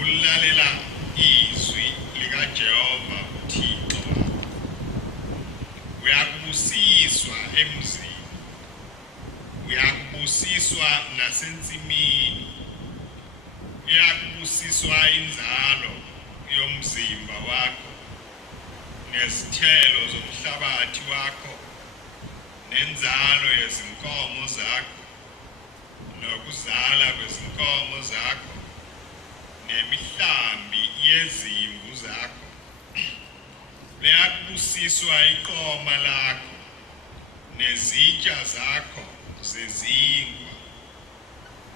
ulalela izwi likaJehova uThixo wakho. Uyakubusiswa emzini, uyakubusiswa nasensimini, uyakubusiswa inzalo yomzimba wakho, nezithelo zomhlabathi wakho, nenzalo yezinkomo zakho, nokuzala kwezinkomo zakho, nemihlambi yezimvu zakho. Uyakubusiswa iqoma lakho, nezitsha zakho zezingwa.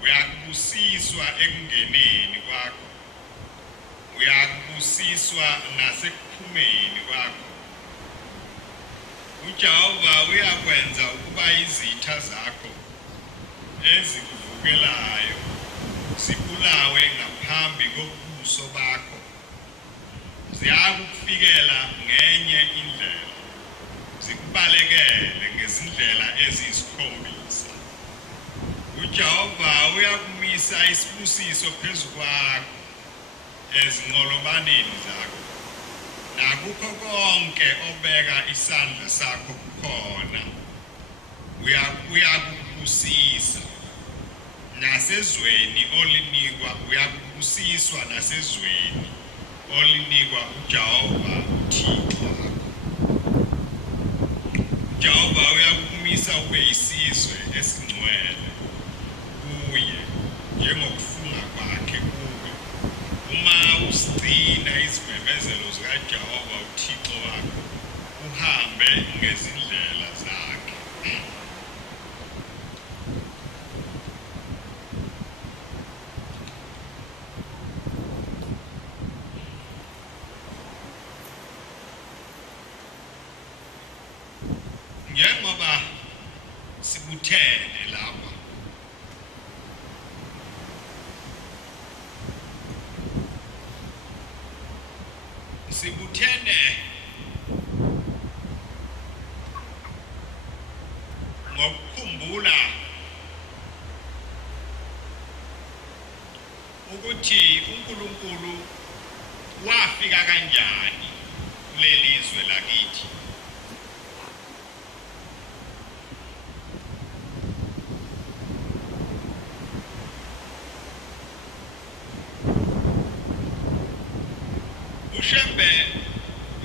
Uyakubusiswa ekungeneni kwakho, uyakubusiswa nasekuphumeni kwakho. uJehova uyakwenza ukuba izitha zakho ezikuvukelayo zibulawe ngaphambi kobuso bakho. Ziyakufikela ngenye indlela, zikubalekele ngezindlela eziyisikhombisa. uJehova uyakumisa isibusiso phezu kwakho ezinqolobaneni zakho, nakukho konke obeka isandla sakho kukhona. Uyakubusisa nasezweni olinikwa, uyakubusiswa nasezweni olinikwa uJehova uThixo wakho. uJehova uyakumisa ube isizwe esingcwele kuye, njengokufunga kwakhe kuwe, uma usigcina izimemezelo zikaJehova uThixo wakho, uhambe ngezindlela zakhe. Njengoba sibuthene lapha, sibuthene ngokukhumbula ukuthi uNkulunkulu wafika kanjani kuleli zwe lakithi. Ushembe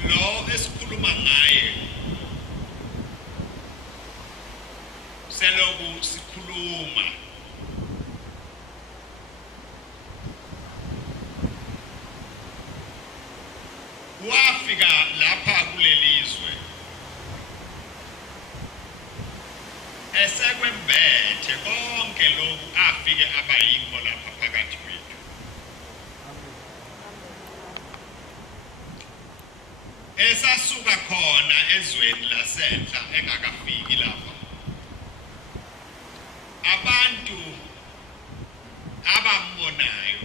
lo esikhuluma ngaye seloku sikhuluma wafika lapha kuleli zwe esekwembethe konke lokhu afike abayikho lapha phakathi kwethu. Esasuka khona ezweni lasenhla engakafiki lapha, abantu abambonayo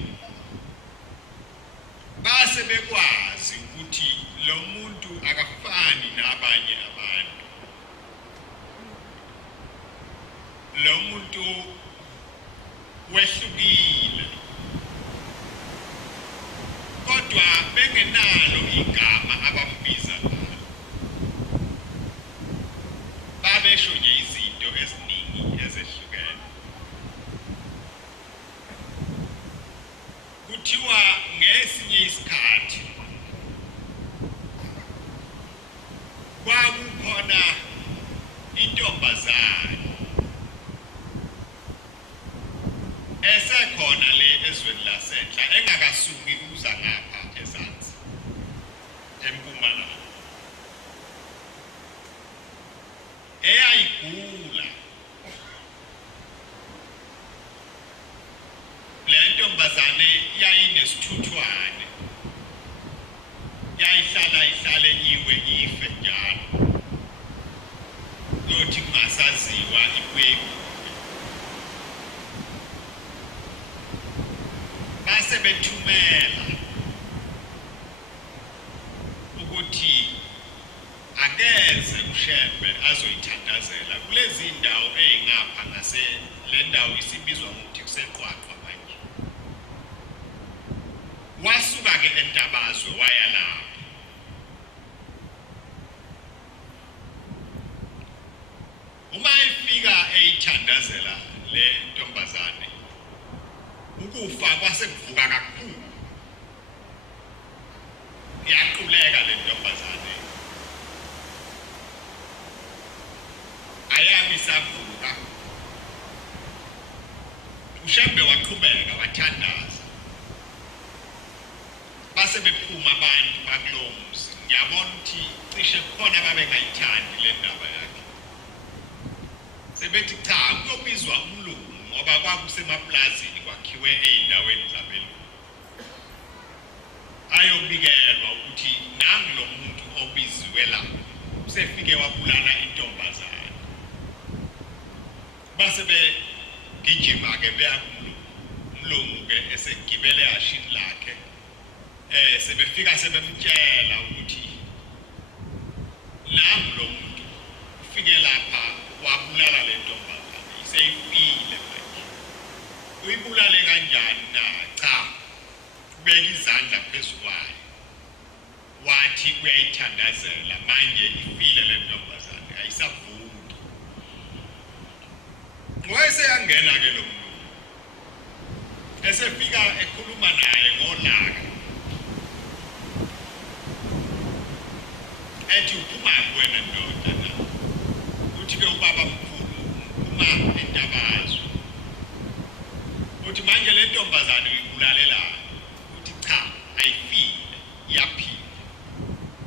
base bekwazi ukuthi lo muntu akafani nabanye abantu. Lo muntu wehlukile, kodwa bengenalo igama abambiza ngalo. Babesho nje izinto eziningi ezehlukene. Kuthiwa ngesinye isikhathi kwakukhona intombazane esekhona le ezweni lasenhla engakasuki uza ngapha ezansi eMpumalanga, eyayigula. Le ntombazane yayinesithuthwane, yayihlala iwe ife njalo, yothi kungasaziwa ibuye. Base bethumela ukuthi akeze uShembe azoyithandazela kulezi indawo ezingapha ngase le ndawo isibizwa ngokuthi kuseqwaqwa manje. wasuka ke eNtabazwe waya lapho. Uma efika eyithandazela le ntombazane ukufa kwasekuvuka kakhulu. Yaquleka le ntombazane. Ayabi savuka. Ushembe waqhubeka wathandaza. Base bephuma abantu bakulomzi. Ngiyabona ukuthi cishe khona babengayithandi le ndaba yakhe. Sebethi cha kuyobizwa umlungu ngoba kwakusemaplazini kwakhiwe ezindaweni zabelungu. Ayobikelwa ukuthi nangu lo muntu obiziwe la usefike wabulala intombazane. Base begijima ke beya kumlungu ke esegibele ashini lakhe. Sebefika sebemtshela ukuthi nangu lo muntu ufike lapha wabulala le ntombazane iseyifile manje. Uyibulale kanjani na? Cha. Ubeka izandla phezulu kwayo. Wathi uyayithandazela manje ifile le ntombazane ayisavuki. Wayeseyangena ke lo muntu. Esefika ekhuluma naye ngolaka. Ethi uphuma kuwena ndoda na. Uthi ke ubaba mkhulu uma eNtabazwe. Uthi manje le ntombazane uyibulalela. Uthi cha ayifile iyaphila.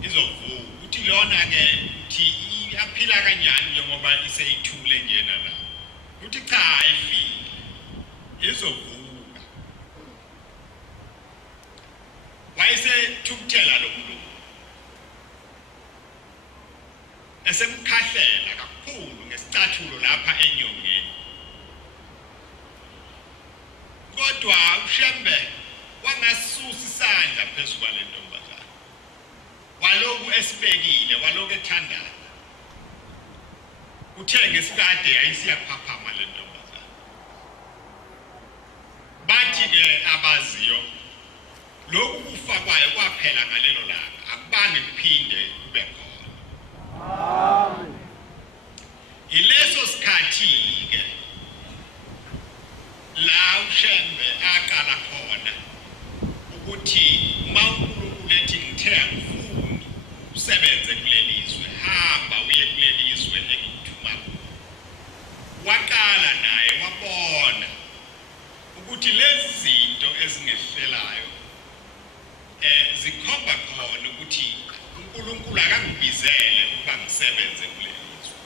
Izovuka. Uthi lona ke uthi iyaphila kanjani njengoba iseyithule njena la. Uthi cha ayifile. Izovuka. Wayesethukuthela lo muntu. Esemkhahlela kakhulu ngesicathulo lapha enyongeni. Kodwa uShembe wangasusa isandla phezulu kwale ntombazane. Waloku esibekile, waloku ethandana. Uthe ngesikade yayisiyaphaphama le ntombazane. Bathi ke abaziyo lokhu kufa kwayo kwaphela ngalelo langa, akubange kuphinde kube khona. Ileso sikhathi ke la uShembe aqala khona ukuthi mawuNkulunkulu ethi ngithe angifuni usebenze kulelizwe, hamba uye kulelizwe engithuma kulo. Waqala naye wabona ukuthi lezi zinto ezingehlelayo zikhomba khona ukuthi uNkulunkulu akangibizele ukuba ngisebenze kulelizwe.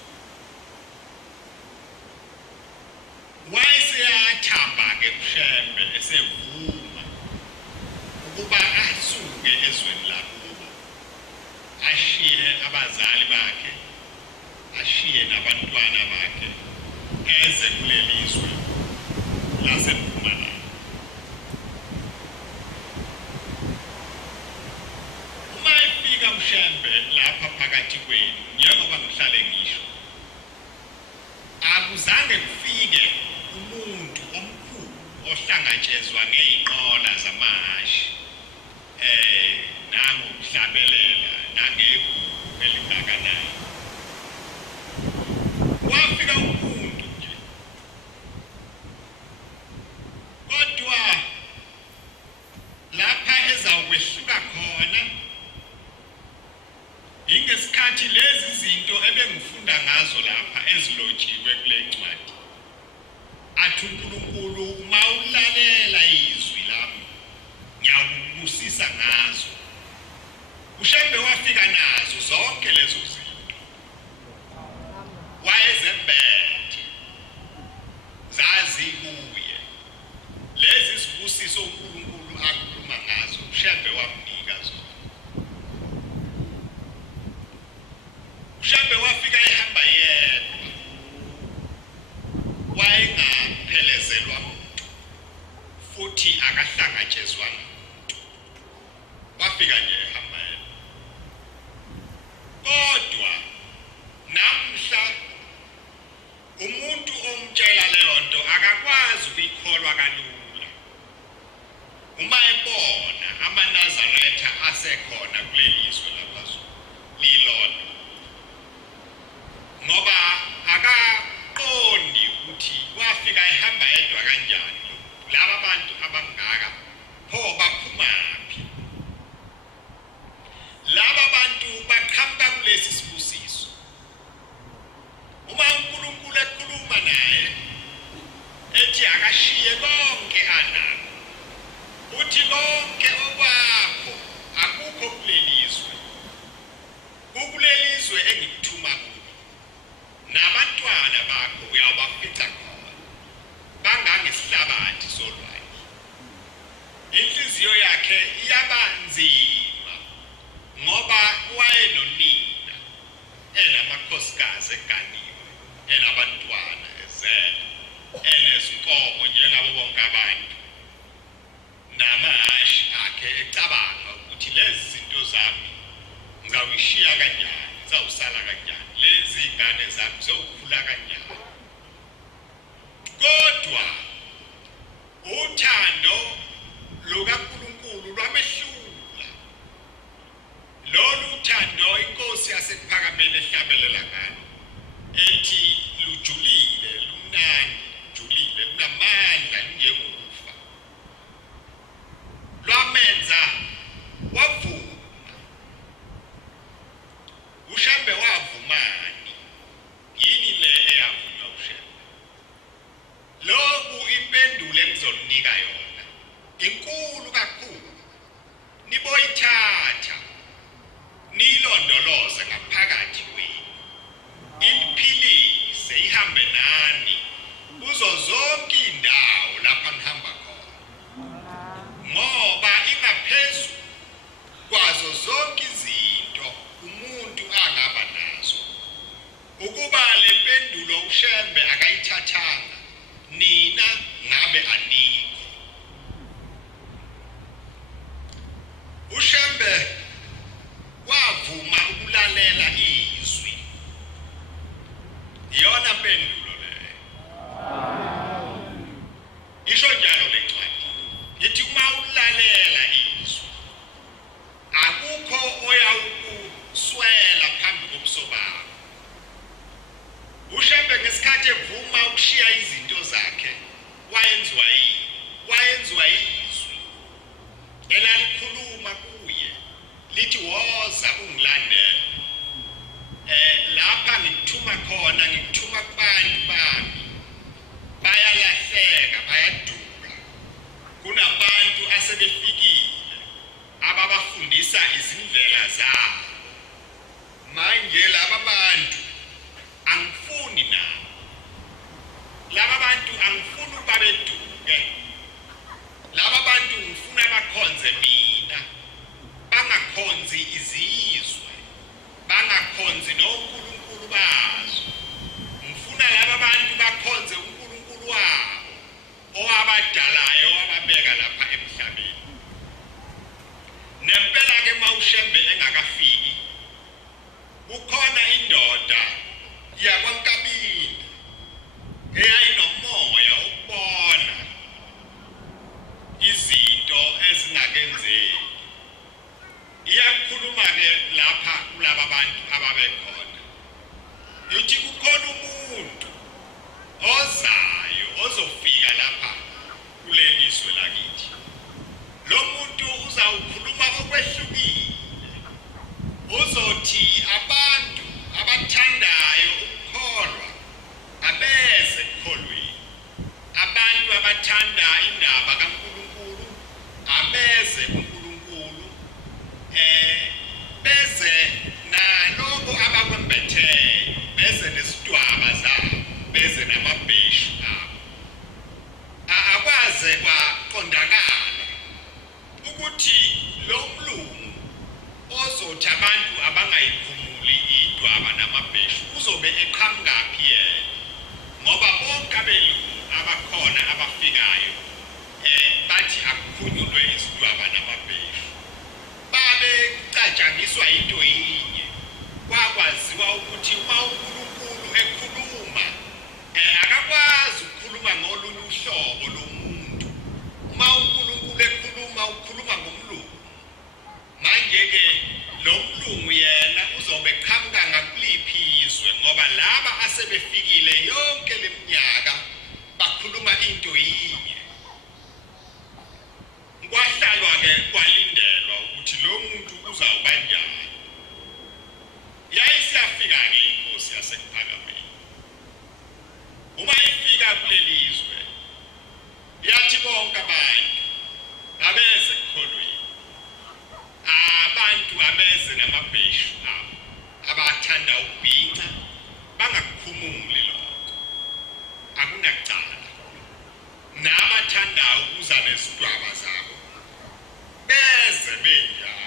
Wayeseyathamba ke uShembe esevuma ukuba asuke ezweni lakubo. Ashiye abazali bakhe, ashiye nabantwana bakhe eze kulelizwe laseMpumalanga. uShembe lapha phakathi kwenu njengoba ngihlale ngisho akuzange kufike umuntu omkhulu ohlangatshezwa ngeinqola zamahashi nangokuhlabelela nangegugu elingakanani. Wafika umuntu nje kodwa lapha ezawukwehluka khona ingesikhathi lezi zinto ebengifunda ngazo lapha ezilotshiwe kule ncwadi. Athi uNkulunkulu uma ulalela izwi lami ngiyakubusisa ngazo. uShembe wafika nazo zonke lezo zinto. Wayezembethe zazi kuye lezi sibusiso uNkulunkulu akhuluma ngazo. uShembe wamnika zona. uShembe wafika ehamba yedwa. Wayengaphelezelwa muntu futhi akahlangatshezwa muntu. Wafika nje ehamba yedwa. Kodwa namhla umuntu omtshela leyo nto akakwazi ukuyikholwa kalula. Uma ebona uNazaretha asekhona kuleli izwe laphezulu lilona ngoba akaqondi ukuthi wafika ehamba edwa kanjani laba bantu abangaka pho baphumaphi laba bantu baqhamuka kulesi sibusiso uma uNkulunkulu ekhuluma naye ethi akashiye konke anakho uthi konke okwakho akukho kulelizwe kulelizwe engikuthuma kulo nabantwana bakho uyabafica khona bangangesihlabathi solwandle inhliziyo yakhe iyabanzima ngoba wayenonina enamakhosikazi eganiwe enabantwana ezele enezinkomo njengabo bonke abantu namahashi akhe ecabanga ukuthi lezi zinto zami ngizawushiya kanjani ngizawusala kanjani lezi ingane zami zizokhula kanjani kodwa uthando lukaNkulunkulu lwamehlula lolu uthando inkosi yasephakameni ehlabelela ngalo ethi lujulile lumnandi julile lunamandla njengokufa lwamenza wavuma uShembe wavumani yini le eyavunywa uShembe lokhu impendulo engizoninika yona inkulu kakhulu niboyithatha nilondoloze ngaphakathi kwenu iniphilise ihambe nani kuzo zonke indawo lapha nihamba khona ngoba ingaphezulu kwazo zonke izinto umuntu angaba nazo ukuba lempendulo uShembe akayithathanga nina ngabe anikho uShembe wavuma ukulalela izwi iyona mpendulo leyo isho njalo lencwadi yithi uma ulalela izwi akukho oyawukuswela phambi kobuso bakho uShembe ngesikhathi evuma ukushiya izinto zakhe wayenziwa izwi elalikhuluma kuye lithi woza ungilandele lapha ngikuthuma khona ngikuthuma kubantu bami bayalahleka bayadula kunabantu asebefikile ababafundisa izindlela zabo manje laba bantu angifuni nabo laba bantu angifuni babeduke laba bantu ngifuna bakhonze mina bangakhonzi izizwe bangakhonzi noNkulunkulu bazo ngifuna laba bantu bakhonze uNkulunkulu wabo owabadalayo owababeka lapha emhlabeni nempela ke mawuShembe engakafiki kukhona indoda yakwaNkabini eyayinomoya ukubona izinto ezingakenzeki iyakhuluma ke lapha kulaba bantu ababekhona yithi kukhona umuntu ozayo ozofika lapha kuleli izwe lakithi lo muntu uzawukhuluma okwehlukile uzothi abantu abathandayo ukukholwa abeze ekukholweni abantu abathanda indaba kaNkulunkulu abeze kuNkulunkulu beze naloko abakwembetheyo beze nesitwaba zabo beze namabheshu abo akwaze kwaqondakala ukuthi lo mlungu ozothi abantu abangayiphumuli idwaba namabheshu uzobe eqhamukaphi yena ngoba bonke abelungu abakhona abafikayo bathi akuphunyulwe isidwaba namabheshu babe catshangiswa into yinye kwakwaziwa ukuthi uma uNkulunkulu ekhuluma akakwazi ukukhuluma ngolunye uhlobo lomuntu uma uNkulunkulu ekhuluma ukhuluma ngomlungu bameze namabheshu abo abathanda ukubhinca bangakukhumuli lokho akunacala nabathanda ukuza nesidwaba zabo beze benjalo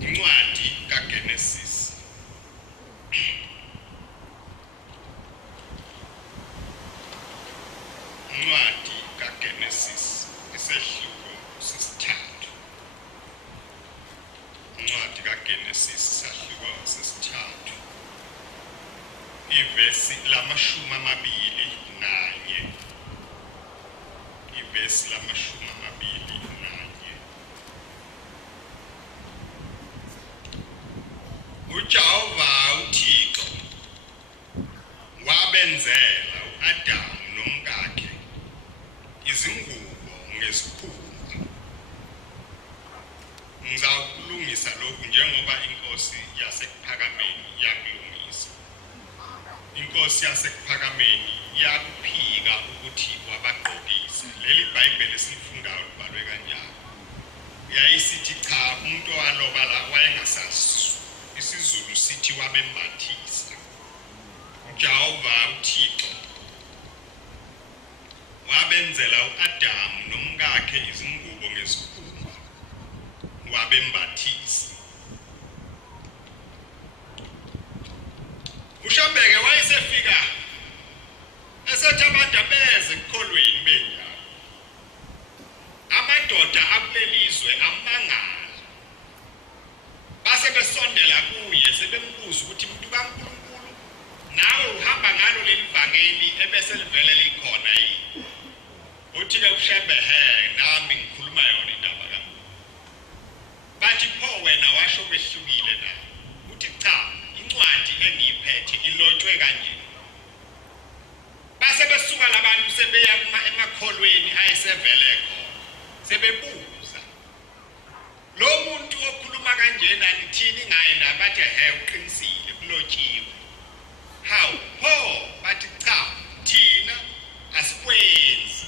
incwadi kaGenesis incwadi kaGenesis isehluko sesithathu incwadi kaGenesis isahluko sesithathu ivesi lamashumi amabili nanye ivesi lamashumi amabili nanye uJehova uThixo wabenzela uAdamu nomkakhe izingubo ngesikhumba. Ngizawukulungisa lokhu njengoba inkosi yasekuphakameni yakulungisa. Inkosi yasekuphakameni yakuphika ukuthi wabaqokisa. Leli iBhayibheli esilifundayo libhalwe kanjalo. Yayisithi cha umuntu owaloba la wayengasazi isiZulu sithi wabembathisa. uJehova uThixo wabenzela uAdamu nomkakhe izingubo ngesikhumba wabembathisa. uShambeke wayesefika esethi abantu abeze ekukholweni benjalo. Amadoda akulelizwe amangala base besondela kuye sebembuza ukuthi umuntu kaNkulunkulu nawe uhamba ngalo leli vangeli ebese livele likhona yini. Uthi ke uShambeke nami ngikhuluma yona indaba kaNkulunkulu. Bathi pho wena washo behlukile na. Uthi cha incwadi engiyiphethe ilotshwe kanje. Base besuka labantu sebeya emakholweni ayesevele khona. Sebebuza lo muntu okhuluma kanjena nithini ngaye nabathi uqinisile kulotshiwe. Hawu pho bathi cha thina asikwenzi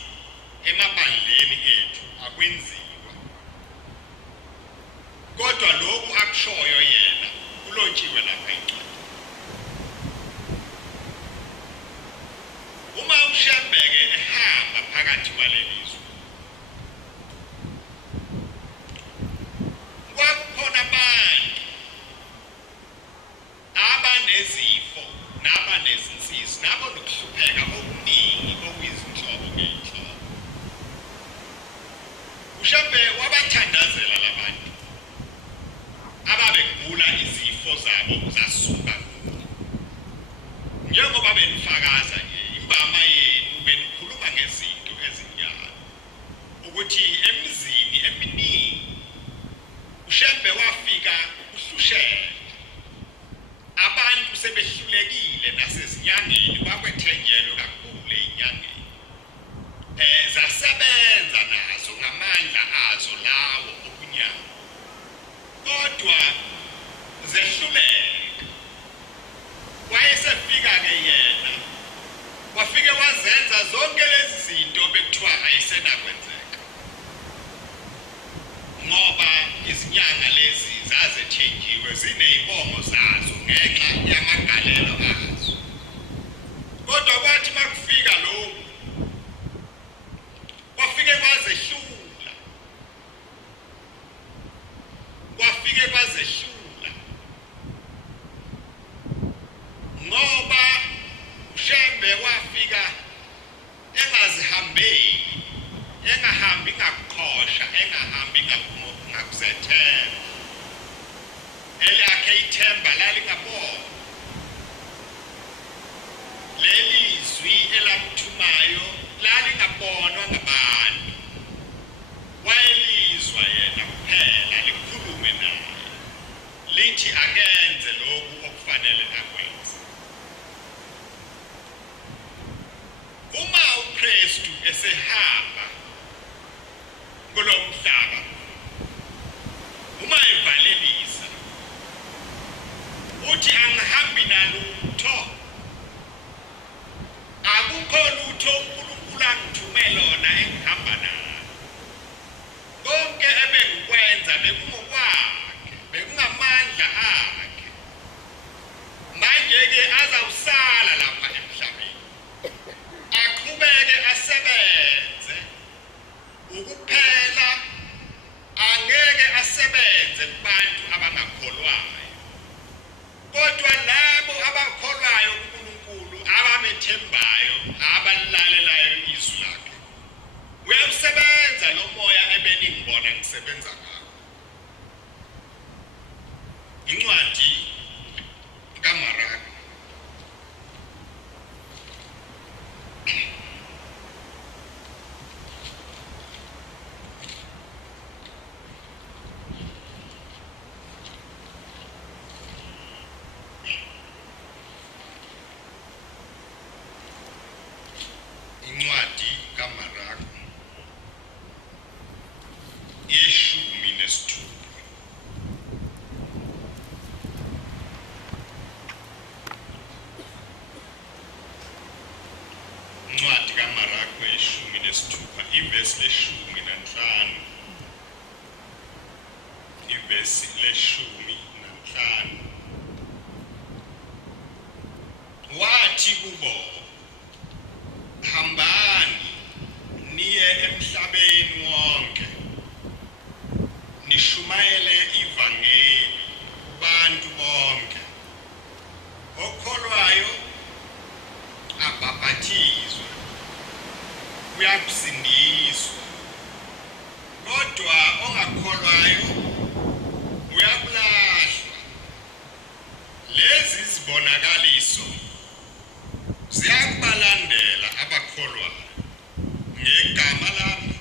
emabandleni ethu akwenziwa. Kodwa lokhu akushoyo yena kulotshiwe lapha encwadini. Uma uShambeke ehamba phakathi kwalelizwe kwakukhona abantu abanezifo nabanezinsizi nabo nokuhlupheka okuningi okuyizinhlobo ngey'nhlobo. uShambeke wabathandazela labantu ababegula izifo zabo zasuka kubo. Njengoba benifakaza nje imbama yenu benikhuluma ngezinto ezinyalo ukuthi emizini eminingi uShambeke wafika uhlushela. Abantu sebehlulekile nasezinyangeni bakwethenjelwe kakhulu ezinyangeni. Zasebenza nazo ngamandla azo lawo okunyanga. Kodwa zehluleka. Wayesefika ke yena wafike wazenza zonke lezi zinto bekuthiwa ayisenakwenzeka. Ngoba izinyanga lezi zazethenjiwe zinezibongo zazo ngenxa yamagalelo azo. Kodwa kwathi makufika lokhu kwafike kwazehlula. Kwafike kwazehlula. Ngoba uShambeke wafika engazihambeli, engahambi ngakukhosha, engahambi ngakuzethemba. Elakhe ithemba lalingabona. Leli zwi elamthumayo lalingabonwa ngabantu. Wayelizwa yena kuphela likhulume naye. lithi akenze lokhu okufanele akwenze. Uma uKristu esehamba kulomhlaba, uma evalelisa uthi angihambi nalutho, akukho lutho uNkulunkulu angithume lona engihamba nalo. Konke ebengikwenza bekungokwakhe, bekungamandla akhe. Manje-ke azawusala lapha emhlabeni, aqhubeke asebenze ukuphela, angeke asebenze kubantu abangakholwayo, kodwa labo abakholwayo kuNkulunkulu, abamethembayo, abalalelayo izwi lakhe, uyasebenza lo moya ebeningibona ngisebenza ngawo. Incwadi kaMaraki yeshumi nesithupha. Incwadi kaMaraki yeshumi nesithupha, ivesi leshumi nanhlanu, ivesi leshumi nanhlanu. Wathi kubo, hambani niye emhlabeni wonke, nishumayele ivangeli kubantu bonke. Okholwayo abhaphathizwe, uyakusindiswa, kodwa ongakholwayo uyakulahlwa. Lezi zibonakaliso ziyakubalandela abakholwayo. Ngegama lami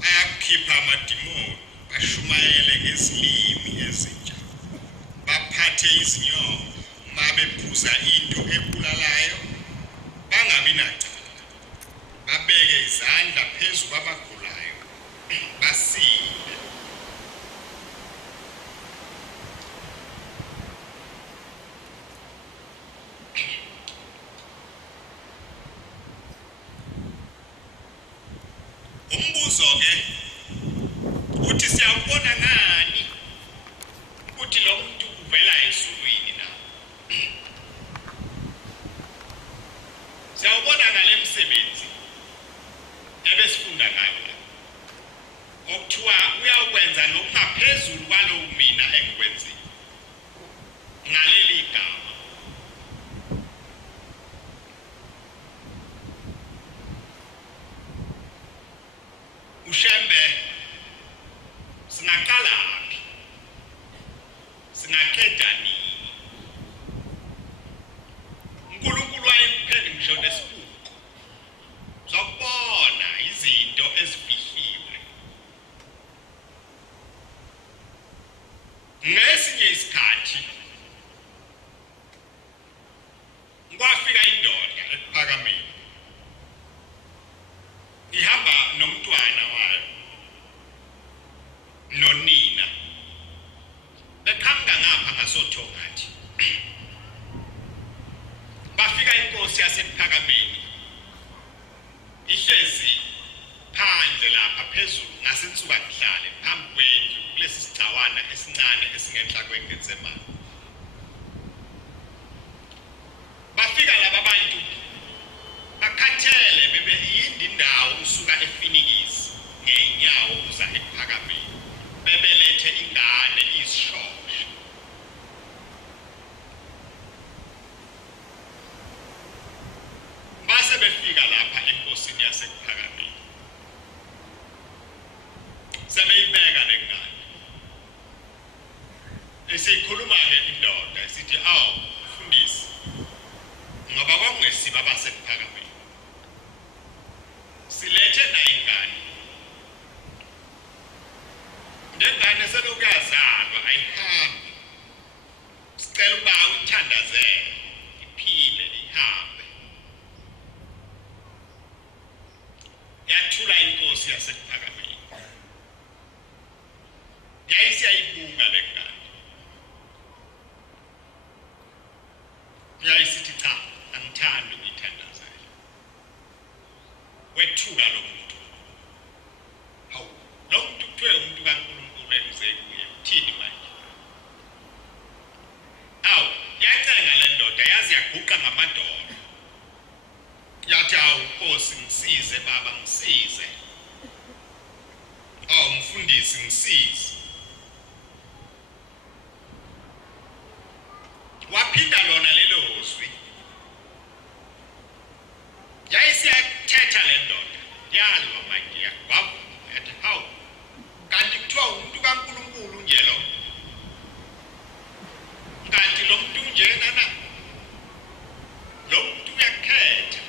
bayakukhipha amadimoni, bashumayele ngezilimi ezintsha, baphathe izinyoka, uma bephuza into ebulalayo bangabi nacala, babeke izandla phezu kwabagulayo basinde. Umbuzo-ke uthi siyawubona ngani ukuthi lo muntu uvela ezulwini na? Siyawubona ngale msebenzi ebesifunda ngayo la, okuthiwa uyawukwenza nokungaphezulu kwalowo mina engikwenzile ngaleli gama. Ushembe singaqalaphi, singaqeda nini? uNkulunkulu wayempheni ngisho nesibuko zokubona izinto ezifihliwe. Ngesinye isikhathi kwafika indoda ephakameni, ihamba nomntwana wayo nonina, bekhanga ngapha ngasothongathi. Bafika inkosi yasephakameni ihlezi phandle lapha phezulu ngasensuka kuhlale phambi kwendlu kulesi sigcawana esincane esingenhla kweGetsemane. Bafika laba bantu bakhathele, bebe yindi indawo usuka eFinikisi ngeenyawo uza ephakameni, bebelethe ingane izishosha. Base befika lapha enkosini yasephakameni, sebeyibeka le ngane. Esikhuluma-ke indoda esithi, awu mfundisi, ngoba kwakungesibo abasephakameni, silethe nayo ingane. Le ngane selokuyazalwa ayihambi, ngicela ukuba uthandazele iphile ihambe. Yathula inkosi yasePhakameni. Yayisiyayibuka le ngane. Yayisithi cha, angithandi ukuyithandazela. Wethuka lo muntu. Hawu, lo muntu kuthiwe umuntu kaNkulunkulu enze kuye. Uthini manje? Awu, yacenga le ndoda yazi yaguqa ngamadolo. Yathi awu Nkosi ngisize baba ngisize. Awu mfundisi ngisize. Waphinda lona lelo zwi. Yayisiyathetha le ndoda. Yalwa manje yakwavuka yathi hawu. Kanti kuthiwa umuntu kaNkulunkulu nje lo. Kanti lo muntu njena na. Lo muntu uyakhetha.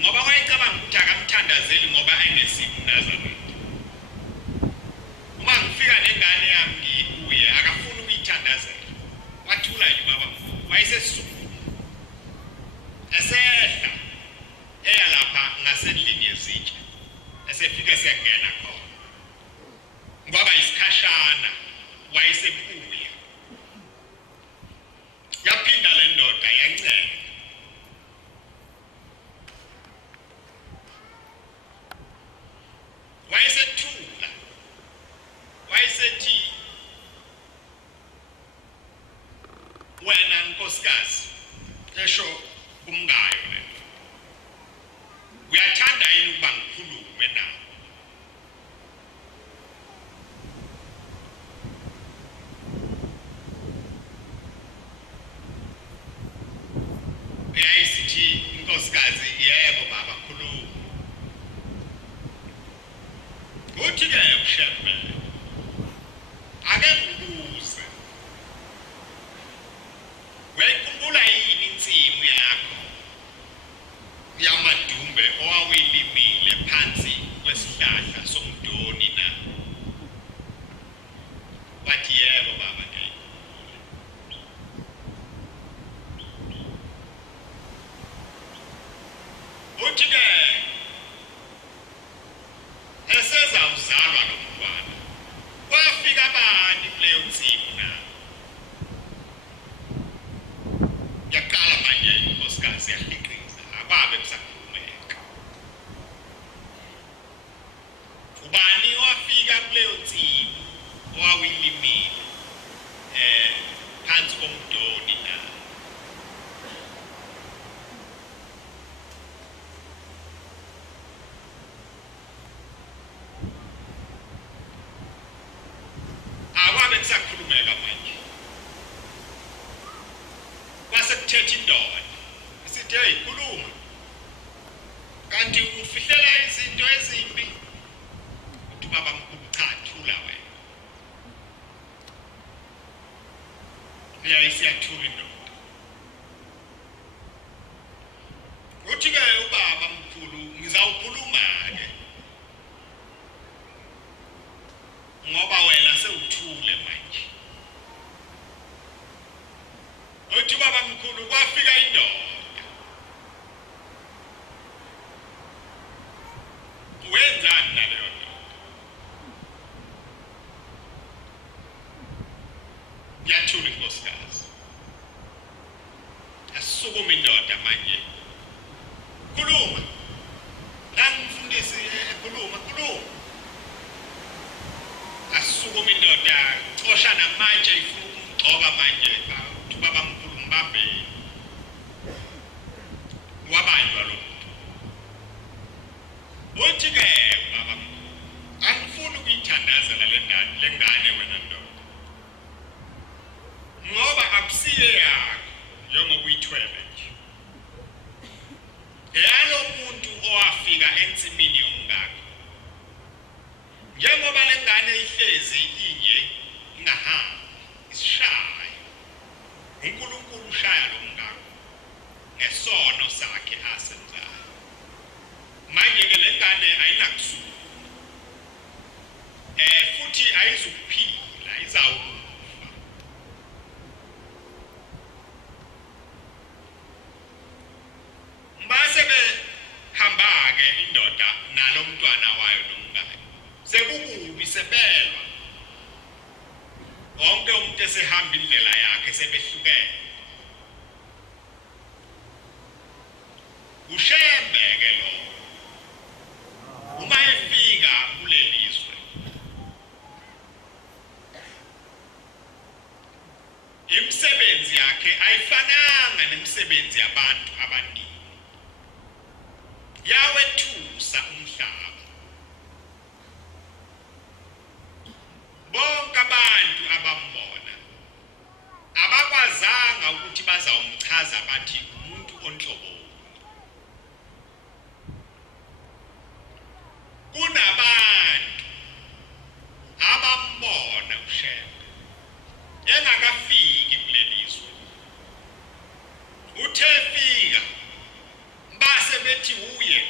Ngoba wayecabanga ukuthi akamthandazeli ngoba enesimo Nazareth. Uma ngifika nengane yami ngikuye akafuni ukuyithandazela. Wathula nje baba wayesesukuma. Esehla eya lapha ngasendlini yezitsha. Esefika siyangena khona. Ngoba isikhashana wayesebuya. Yaphinda le ndoda yancela. Wayesethula. Wayesethi wena nkosikazi esho kumngayo wena. Uyathanda yini ukuba ngikhulume nawe? Yayisithi inkosikazi yebo baba khuluma. Uthi-ke uShembe ake ngibuze. Wayikhumbula yini insimu yakho yamadumbe owawilimile phansi kwesihlahla somdoni na? Wathi yebo baba ngeke. Uthi-ke eseza uzalwa lo mntwana kwafika abani kuleyo nsimu na? Yaqala manje inkosikazi yahiqiza ababe kusakhulumeka. Ubani wafika kuleyo nsimu owawilimile phansi komdoni na? Ababe kusakhulumeka manje. Kwasekuthetha indoda. Isithi hey khuluma. Kanti ufihlela izinto ezimbi. Uthi baba mkhulu cha thula wena. Yayisiyathula indoda. Uthi-ke ubaba mkhulu ngizawukhuluma-ke. Ngoba wena sewuthule manje. Uthi baba mkhulu kwafika indoda. Wenzani naleyo ndoda? Yathula inkosikazi. Asukuma indoda manje. Khuluma. Mfundisi khuluma. Asukuma indoda xosha namanje ifuna ukugcoba manje. Baba mkhulu mbambe. Wabanjwa lo muntu. Uthi-ke baba angifuni ukuyithandazela le ngane wena ndoda. Ngoba akusiye yakho njengoba uyithwele nje. Yalo muntu owafika ensimini yomngako. Njengoba le ngane ihlezi inje ingahambi isishaya. uNkulunkulu ushaya lo mngako ngesono sakhe asenzayo. Manje ke le ngane ayinakusuka. Futhi ayizukuphila izawufa. nalo mntwana wayo nomngane sekukubi sebelwa wonke umuntu esehamba indlela yakhe sebehlukene ushembeke lo uma efika kulelizwe imisebenzi yakhe ayifananga nemisebenzi yabantu abaningi yawethusa umhlaba bonke abantu abambona abakwazanga ukuthi bazawumchaza bathi umuntu onhlobo kunabantu abambona uShembe engakafiki kulelizwe uthe fika base bethi uye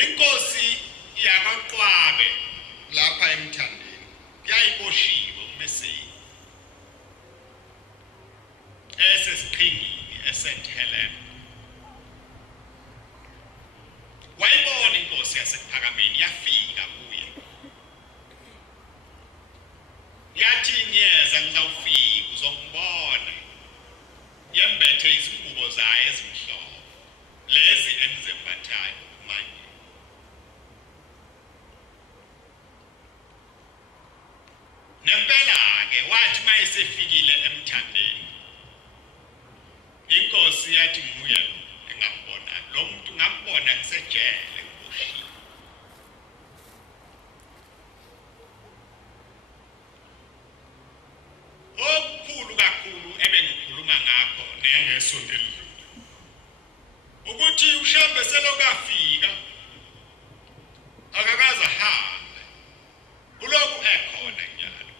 inkosi yakwaQwabe lapha eMthandeni yayiboshiwe uMeseli esesiqhingini eSt Helena wayibona inkosi yasePhakameni yafika kuye yathi nyeza ngizawufika uzongibona yembethe izingubo zayo ezimhlophe lezi emzembathayo manje nempela-ke wathi mayesefikile eMthandeni inkosi yathi nguye engambona lo muntu ngambona ngisejele ngiboshiwe okukhulu kakhulu ebengikhuluma ngakho nengesonto elidlule ukuthi uShembe selokafika akakaze ahambe uloku ekhona njalo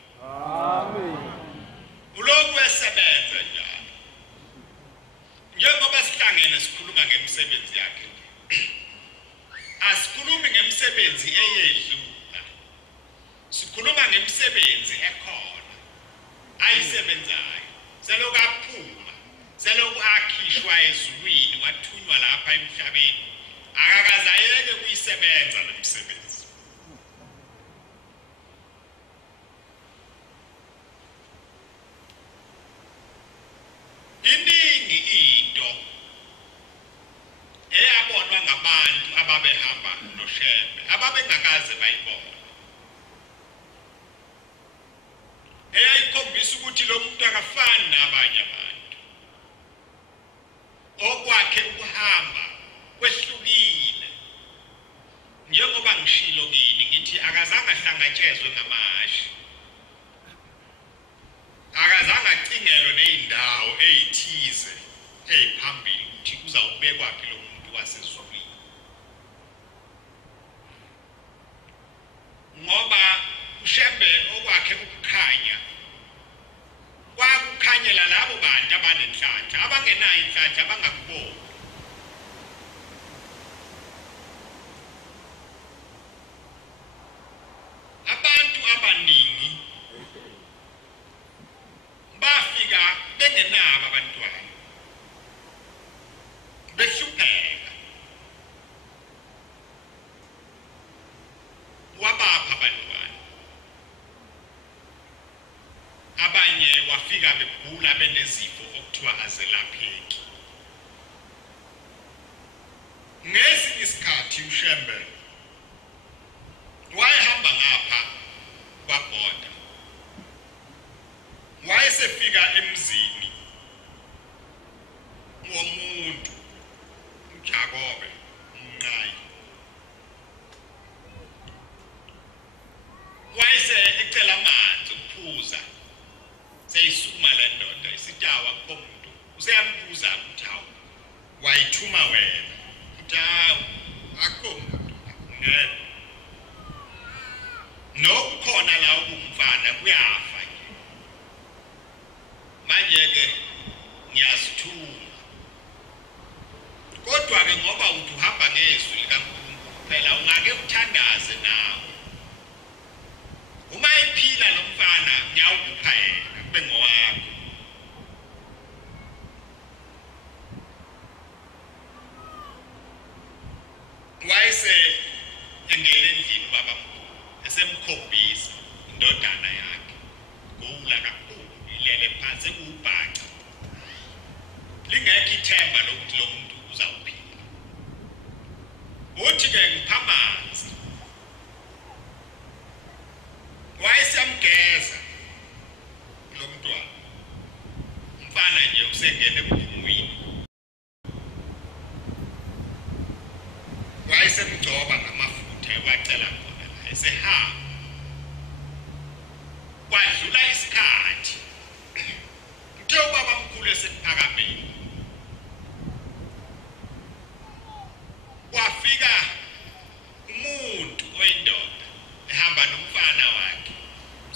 amen uloku esebenza njalo njengoba sihlangene sikhuluma ngemisebenzi yakhe asikhulumi ngemisebenzi eyedlula sikhuluma ngemisebenzi ekhona ayisebenzayo selokhu aphuma selokhu akhishwa ezulwini wathunywa lapha emhlabeni akakaze ayeke kuyisebenza lo msebenzi iningi into eyabonwa ngabantu ababehamba noShembe ababengakaze bayibona eyayikhombisa ukuthi lo muntu akafani nabanye abantu okwakhe ukuhamba kwehlukile njengoba ngishilo kini ngithi akazange ahlangatshezwe ngamashi akazange acingelwe nezindawo ezithize eziphambili ukuthi kuzawubekwa phi lo muntu wasezulwini ngoba uShembe okwakhe ukukhanya kwakukhanyela labo bantu abanenhlanhla abangenayo inhlanhla abangakuboni abantu abaningi bafika bengenabo abantwana behlupheka wabapha abantwana abanye wafika begula benezifo okuthiwa azelapheki ngesinye isikhathi uShembe wayehamba ngapha kwaBhoda wayesefika emzini womuntu uJakobe umnqayi wayese ecela amanzi ukuphuza seyisukuma le ndoda isitawa komuntu useyambuza ukuthi hawu wayithuma wena ukuthi hawu akho muntu ngeke nokukhona la ukumfana kuyafa manje-ke ngiyasithuma kodwa-ke ngoba uthi uhamba ngezwi likaNkulunkulu phela ungake uthandaze nawe uma ephila lo mfana ngiyawukupha yena kube ngowakho usengene ebuphungwini wayesemgcoba ngamafutha wacela khona la esehamba kwadlula isikhathi uthe ubaba mkhulu esephakameni wafika umuntu oyindoda ehamba nomfana wakhe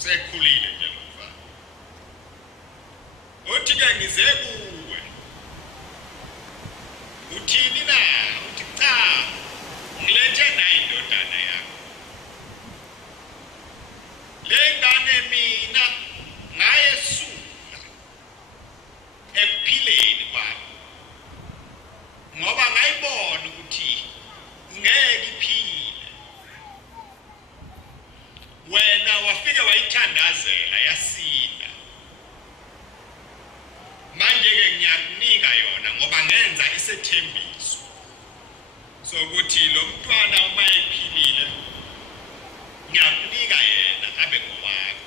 sekhulile nje umfana uthi ke ngize kuwe uthini na uthi cha ngilethe nayo indodana yakho le ngane mina ngayesula ekuphileni kwami ngoba ngayibona ukuthi ngeke iphile wena wafike wayithandazela yasinda manje ke ngiyakunika yona ngoba ngenza isethembiso sokuthi lo mntwana uma ephilile ngiyakunika yena abe ngowakho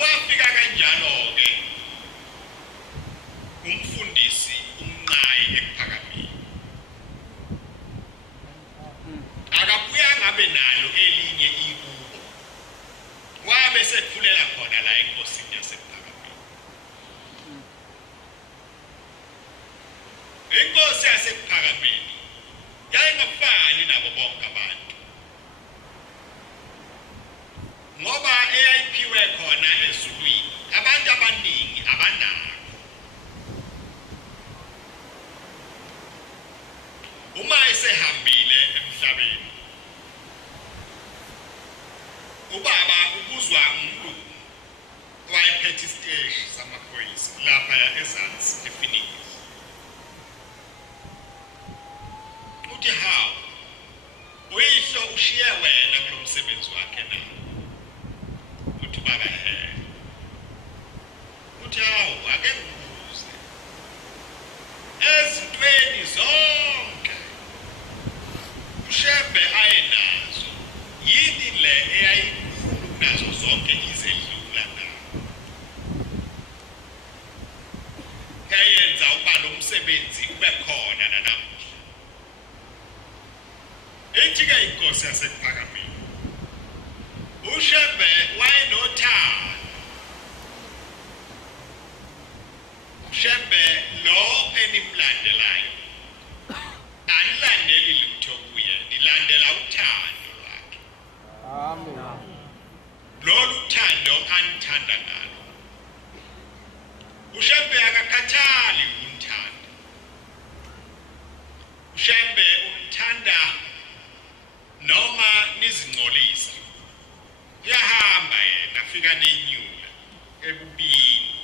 wafika kanjalo ke umfundisi umnqayi ekuphakameni akabuya ngabe nalo elinye ikubo wabe sethulela khona la enkosini yasephakameni inkosi yasephakameni yayingafani nabo bonke abantu ngoba eyayiphiwe khona ezulwini abantu abaningi abanako uma esehambile emhlabeni ubaba ubuzwa umuntu wayephethe isiteshi samaphoyisa lapha ezansi ePhoenix uthi hawu uyihlo ushiye wena kulo msebenzi wakhe na uthi baba uthi hawu ake ngibuze ezintweni zonke uShembe ayenazo yini le eyayinkulu nazo zonke izedlula na kayenza uba lo msebenzi ube khona nanamuhla ethi-ke inkosi yasephakameni uShembe wayenothando uShembe lo enimlandelayo anilandeli lutho kuye nilandela uthando lwakhe amen lolu thando anithanda ngalo uShembe akakhathali umthanda uShembe umthanda noma nizingcolisa uyahamba yena afika nenyula ebubini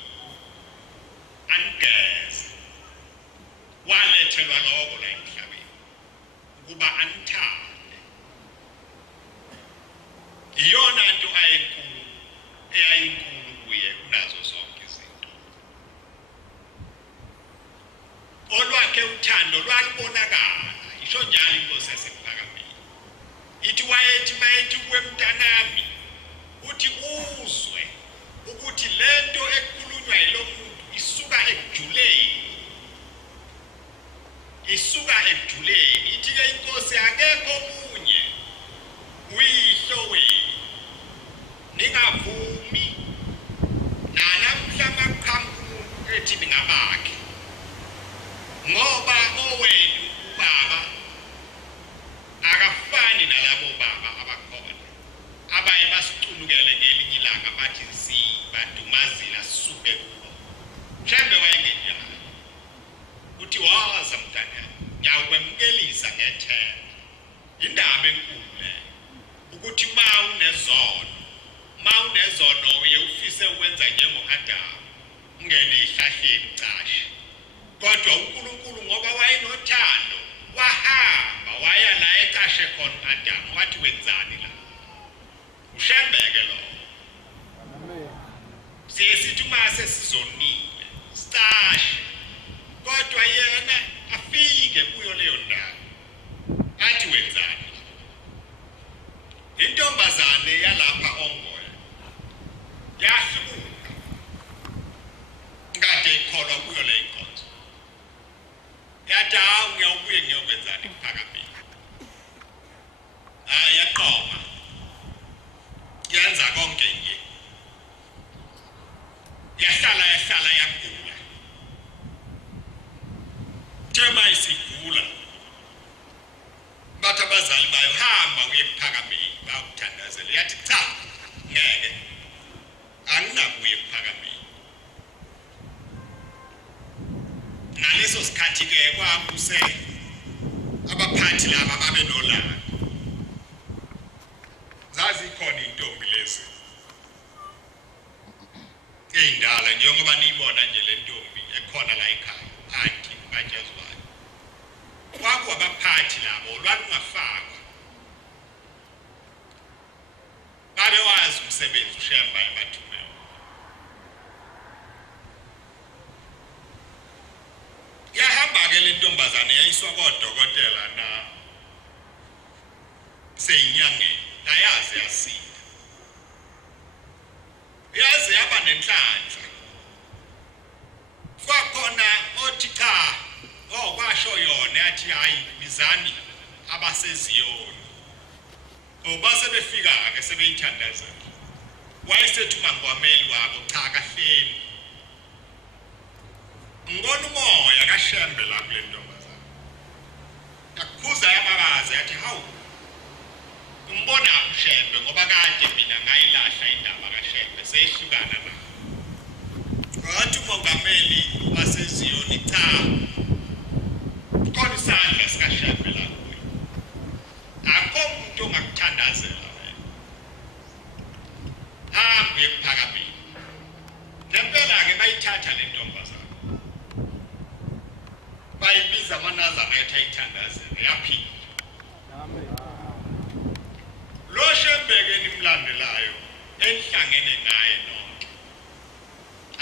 angeze walethelwa lokho la emhlabeni ukuba anithande iyona nto eyayinkulu kuye kunazo zonke izinto olwakhe uthando lwalibonakala isho njalo inkosi yasephakameni ithi wayethi mayethi kuwe mntanami uthi uzwe ukuthi lento ekhulunywa yilo muntu isuka ekujuleni ithi-ke inkosi akekho omunye uyihlo wenu ningavumi nanamhla maqhamuka ethi ningabakhe ngoba owenu ubaba akafani nalabo baba abakhona abaye basiculukele ngelinye ilanga bathi sibadumazile sisuke kubo Mshembe wayengenjalo uthi waza mntana ngiyakwemukelisa ngethemba indaba enkulu leyo ukuthi ma unezono uye ufise ukwenza njengo-Adamu ungene ehlahleni ucashe kodwa uNkulunkulu ngoba wayenothando wahamba waya la ecashe khona u-Adamu wathi wenzani la uShembeke lo siyesithi uma sesizonile sicashe kodwa yena afike kuyo leyo ndawo athi wenzani intombazane yalapha ongoya yahluka kade ikholwa kuyo le inkonzo yathi hawu ngiyawubuye ngiyokwenzani kuPhakamile yaqoma yenza konke nje yahlala yagula tema isigula bathi abazali bayo hamba uye kuPhakamile bakuthandazele yathi cha ngeke anginakuye kuPhakamile ngaleso sikhathi ke kwakuse abaphathi laba babenolaka zazi khona intombi lezi eyindala njengoba niyibona nje le ntombi ekhona la ekhaya anti bajazwayo kwakuwa abaphathi labo olwalungafakwa babe wazi umsebenzi ushemba ebathumela yahamba ke le ntombazane yayiswa kodokotela na seyinyangeni ayazi yasinda yazi yaba nenhlanhla kwakhona othi cha kwasho yona yathi hayi bizani abaseziyoni obase befika ke sebeyithandazela wayesethi uMangwameli wabo cha kahleni ngibona umoya kaShembe la kule ntombazana yakuphuza yababaza yathi hawu umbona uShembe ngoba kade mina ngayilahla indaba kaShembe seyihlukana na wathi uMongameli waseziyoni cha khona isandla sikaShembe la kuyo akho umuntu ongakuthandazela wena hambe kuPhakamile ngempela ke bayithatha le ntombazana bayibiza amanazana ethi ayithandazele yaphila lo Shembe ke nimlandelayo enhlangene naye nonke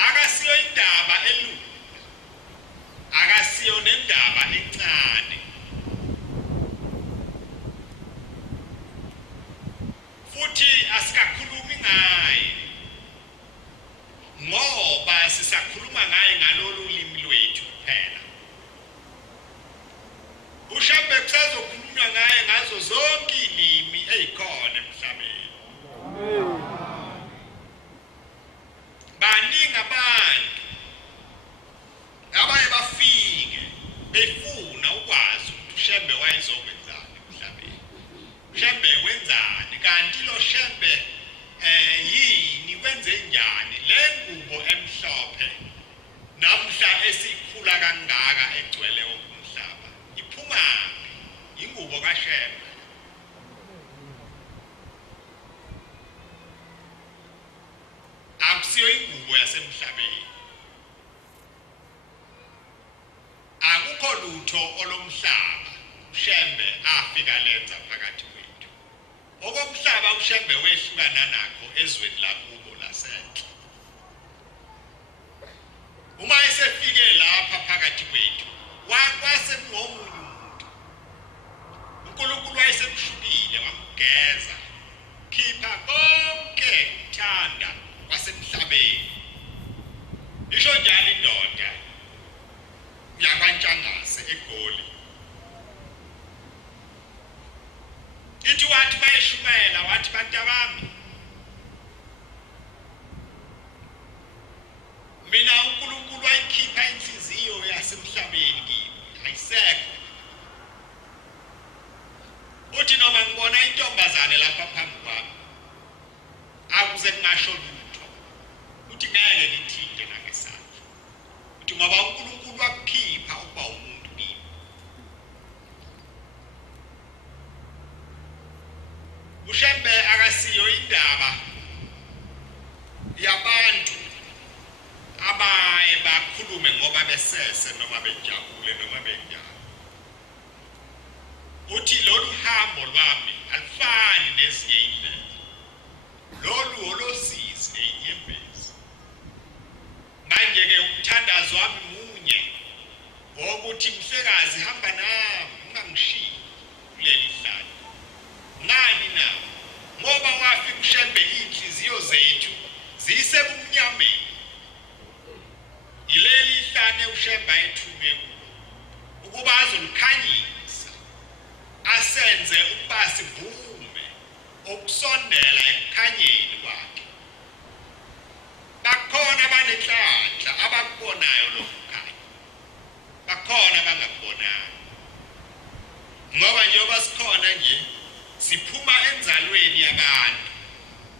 akasiyo indaba elula akasiyo nendaba encane futhi asikakhulumi ngaye ngoba sisakhuluma ngaye ngalolu limi lwethu kuphela uShembe kusazokhulunywa ngaye ngazo zonke ilimi ezikhona emhlabeni baningi abantu abaye bafike befuna ukwazi ukuthi uShembe wayezokwenzani emhlabeni uShembe wenzani kanti lo Shembe yini wenze njani le ngubo emhlophe namhla esikhula kangaka egcwele umhlaba iphumaphi ingubo kaShembe akusiyo ingubo yasemhlabeni akukho lutho olomhlaba uShembe afika lenza phakathi kwethu okomhlaba uShembe wehlukana nakho ezweni lakubo lasenhle uma esefike lapha phakathi kwethu wakwase ngomunye umuntu uNkulunkulu wayesemshukile wamgeza khipha konke uthanda kwasemhlabeni isho njalo indoda yakwaNtshangase eGoli ithi wathi bayishumayela wathi bantu bami mina uNkulunkulu wayikhipha inhliziyo yasemhlabeni kimi ayisekho uthi noma ngibona intombazane lapha phambi kwami akuze kungasho lutho uthi ngeke ngithinte nangesandla uthi ngoba uNkulunkulu wakukhipha ukuba umuntu kimi uShembe akasiyo indaba yabantu abaye bakhulume ngoba besese noma bejabule noma benjani uthi lolu hambo lwami alifani nezinye indlela lolu olosizi nenyembezi manje ke umthandazo wami munye ukuthi mhlekazi hamba nami ungangishiyi kuleli hlala ngani na ngoba wafika uShembe inhliziyo zethu zisebumnyameni ile namhlanje uShembe ayithume ukuba azolikhanyisa asenze ukuba sivume ukusondela ekukhanyeni kwakhe. Bakhona abanenhlanhla abakubonayo lokhu kukhanya, bakhona abangakubonayo. Ngoba njengoba sikhona nje siphuma enzalweni yabantu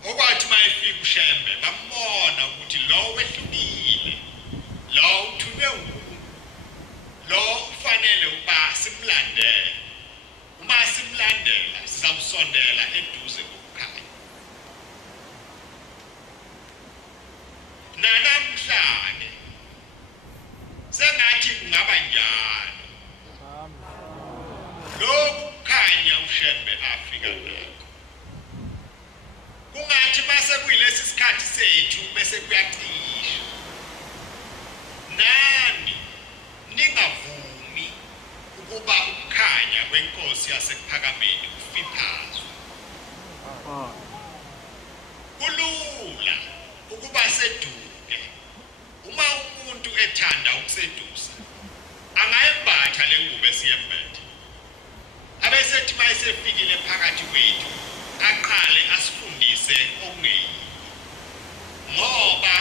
okwathi mayefika uShembe bambona ukuthi lo wehlukile, lo uthunywe uNkulunkulu, lo ufanele ukuba simlandele. Uma simlandela sizamsondela eduze kokukhanya. Namhlanje sengathi kungaba njalo. Lokhu kukhanya uShembe afika nakho kungathi mase kuyilesi sikhathi sethu bese kuyacisha. Nani ningavumi ukuba ukukhanya kwenkosi yasekuphakameni kufiphazwe. Kulula ukuba seduke. Uma umuntu ethanda ukusedusa angayembatha le ngubo esiyembethe, abesethi mayesefikile phakathi kwethu aqale asifundise okungeyi. Ngoba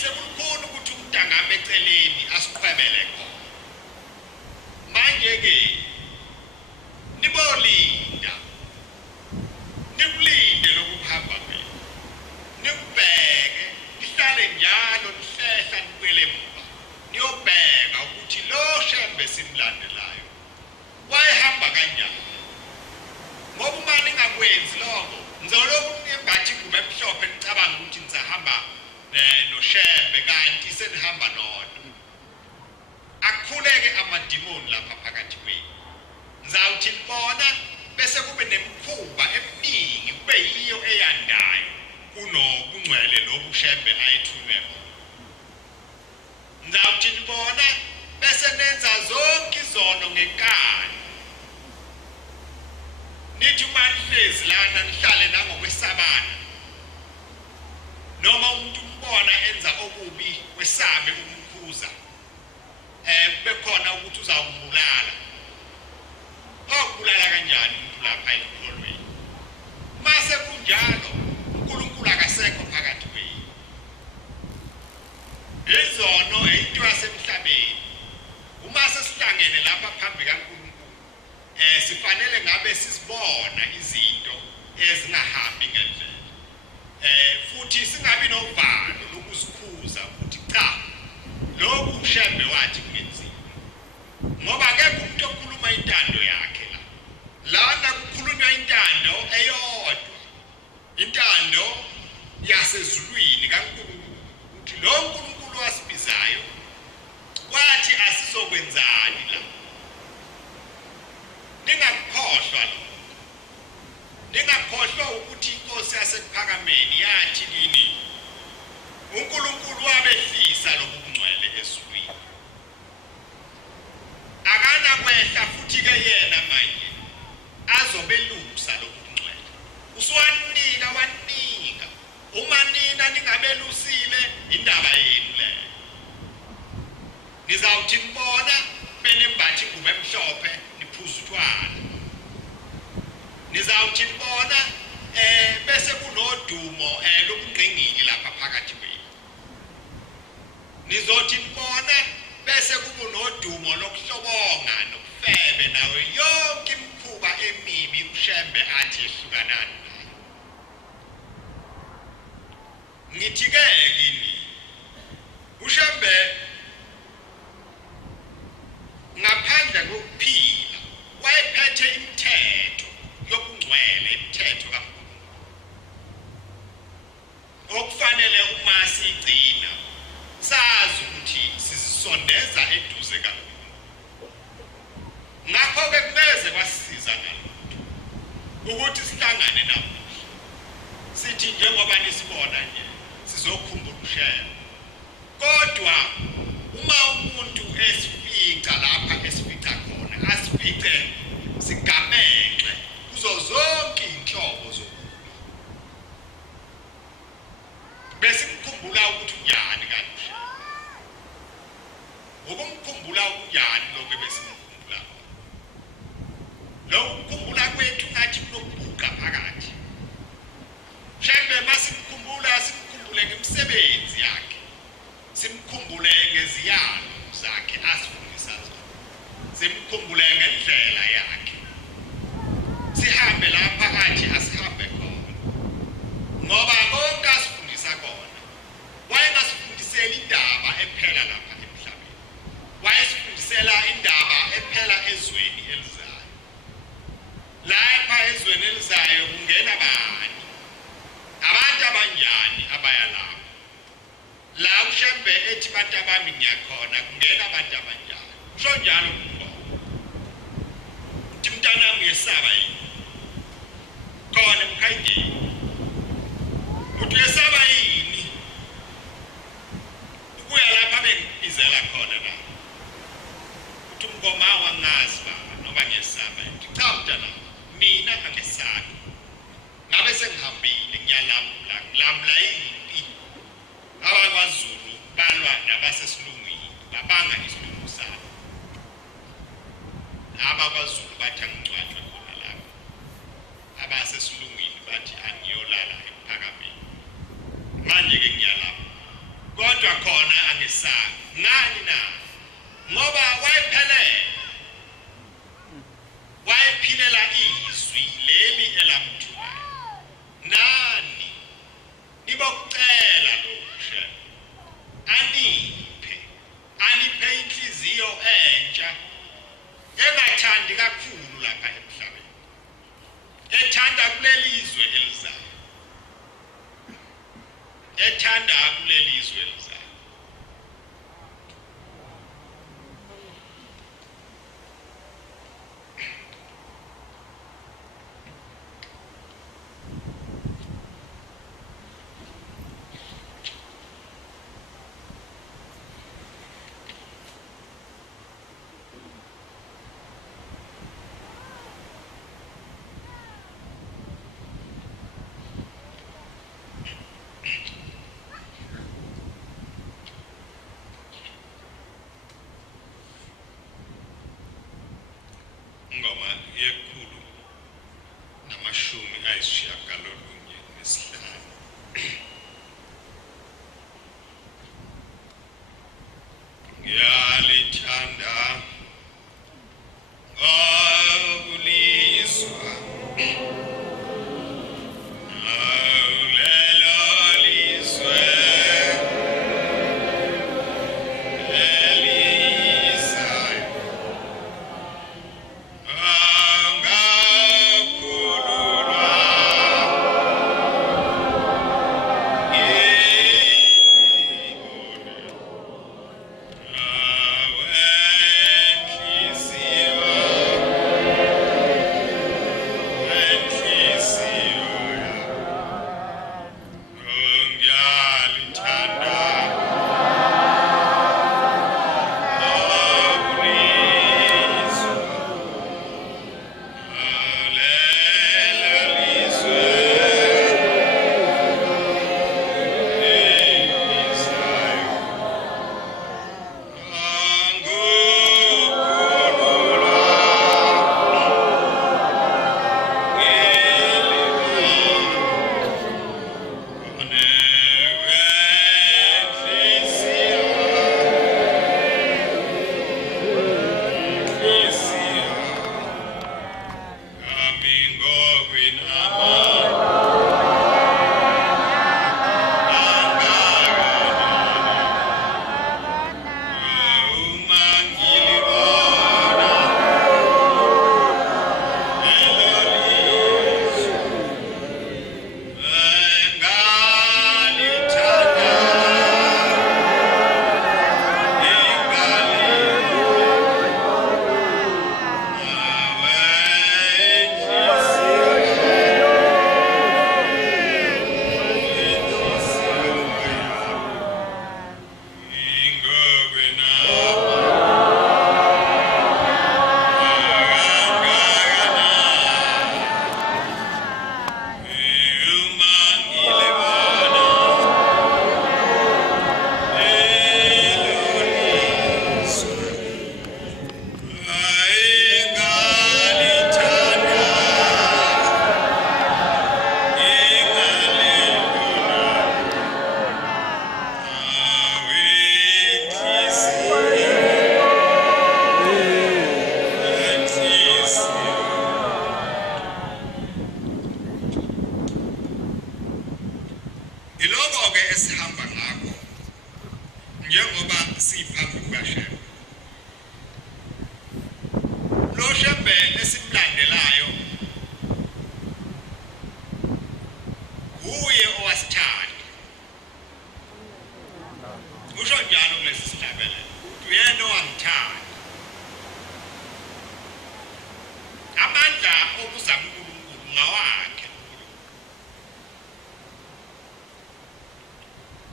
sekukhona ukuthi umntangame eceleni asiqhwebele khona. Manje-ke nibolinda, nikulinde lokuhamba kwenu, nikubheke, nihlale njalo nihlehla nikwele emuva, niyobheka ukuthi lo Shembe simlandelayo wayehamba kanjani. Ngoba uma ningakwenzi lokho nizoloku nimbathi ingubo emhlophe nicabanga ukuthi nizahamba noShembe kanti senihamba nodwa. Akukhuleke amadimoni lapha phakathi kwenu. Nizawuthi nibona bese kube nemikhuba eminingi kube yiyo eyandayo kunokungcwele lobu uShembe ayethunywe khona. Nizawuthi nibona bese nenza zonke izono ngenkani. Nithi uma nihlezi lana nihlale nangokwesabana, noma umuntu umbona enza okubi wesabe ukumkhuza, kube khona ukuthi uzawumbulala. Awubulala kanjani umuntu lapha ekholweni? Mase kunjalo uNkulunkulu akasekho phakathi kwenu. Izono into yasemhlabeni. Uma sesihlangene lapha phambi kaNkulunkulu sifanele ngabe sisibona izinto ezingahambi ngendlela. Futhi singabi novalo lokuzikhuza ukuthi cha lokhu uShembe wathi kungenziwa. Ngoba akekho umuntu okhuluma intando yakhe la. Lana kukhulunywa intando eyodwa. Intando yasezulwini kaNkulunkulu. Ukuthi lo uNkulunkulu wasibizayo wathi asizokwenzani la. Ningakhohlwa lo. Ningakhohlwa ukuthi inkosi yasekuphakameni yathi kini uNkulunkulu wabehlisa lokungcwele eswini. Akana kwehla futhi ke yena manje azobelusa lokungcwele. Uswanika wanika. Uma nina ningabelusile indaba yenu le. Nizawuthi nibona benembathi ingubo emhlophe niphuza utshwala. Nizawuthi nibona bese kunodumo lobungqingili lapha phakathi kwenu. Nizothi nibona bese kunodumo lokuhlobonga nokufebe nawe yonke imikhuba emibi uShembe athi ehlukana nayo. Ngithi-ke kini uShembe ngaphandle kokuphila wayephethe imithetho yokungcwele, imithetho kaNkulunkulu okufanele uma sigcina sazi ukuthi sizisondeza eduze kaNkulunkulu. Ngakho-ke kumeze kwasisiza ngalokho ukuthi sihlangane namuhla sithi njengoba nisibona nje sizokhumbula uShembe. Kodwa uma umuntu esifica lapha esifica khona asifice sigamenge kuzo zonke inhlobo zokuba bese sikhumbula ukuthi unjani kanti uShembe. ngoba konke asifundisa kona wayengasifundisela indaba ephela lapha emhlabeni, wayesifundisela indaba ephela ezweni elizayo. Lapha ezweni elizayo kungena bani, abantu abanjani abaya lapho. La uShembe ethi bantu abami ngiyakhona kungena abantu abanjani. Kusho njalo kukhona uthi mntana wami uyesaba yini khona emkhayindini, uthi uyesaba yini ukuya lapha bengizela khona la. Uthi umngoma wangazi baba noba ngiyesaba. Cha mntana mina angisabi, ngabe sengihambile ngiyalamula ngilamula impi. AbakwaZulu balwa nabasesilungwini babanga isilungu sabo. AbakwaZulu bathi angicwatshwe khona lapho, abasesilungwini bathi angiyolala ePhakameni. Manje ke ngiyalapha kodwa khona angisabi. Ngani na? Ngoba wayephilela izwi leli elamthulayo. Nani nibokucela lokhu aniphe inhliziyo entsha engathandi kakhulu lapha emhlabeni, ethanda kuleli izwe elizayo, ethanda kuleli izwe elizayo. Ngoma yekhulu namashumi ayisishiyagalolunye nesihlanu. Ngiyalithanda ngobulizwa iloko ke esihamba ngakho njengoba siphambi kukaShembe lo Shembe esimlandelayo uye owasithanda usho njalo kulesi sihlabelelo uyena owangithanda amandla okuzama uNkulunkulu ngawakhe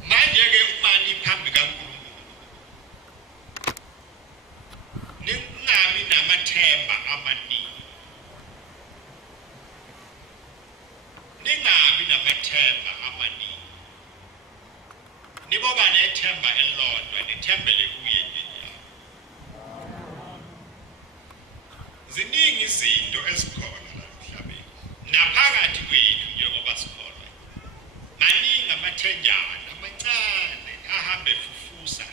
manje ke umani phambi kaNkulunkulu ningabi namathemba amaningi ningabi namathemba amaningi niboba nethemba elilodwa nithembele kuye nje ziningi izinto ezikhona la emhlabeni naphakathi kwethu njengoba sikholwa maningi amathenjana amancane ahambe fufusa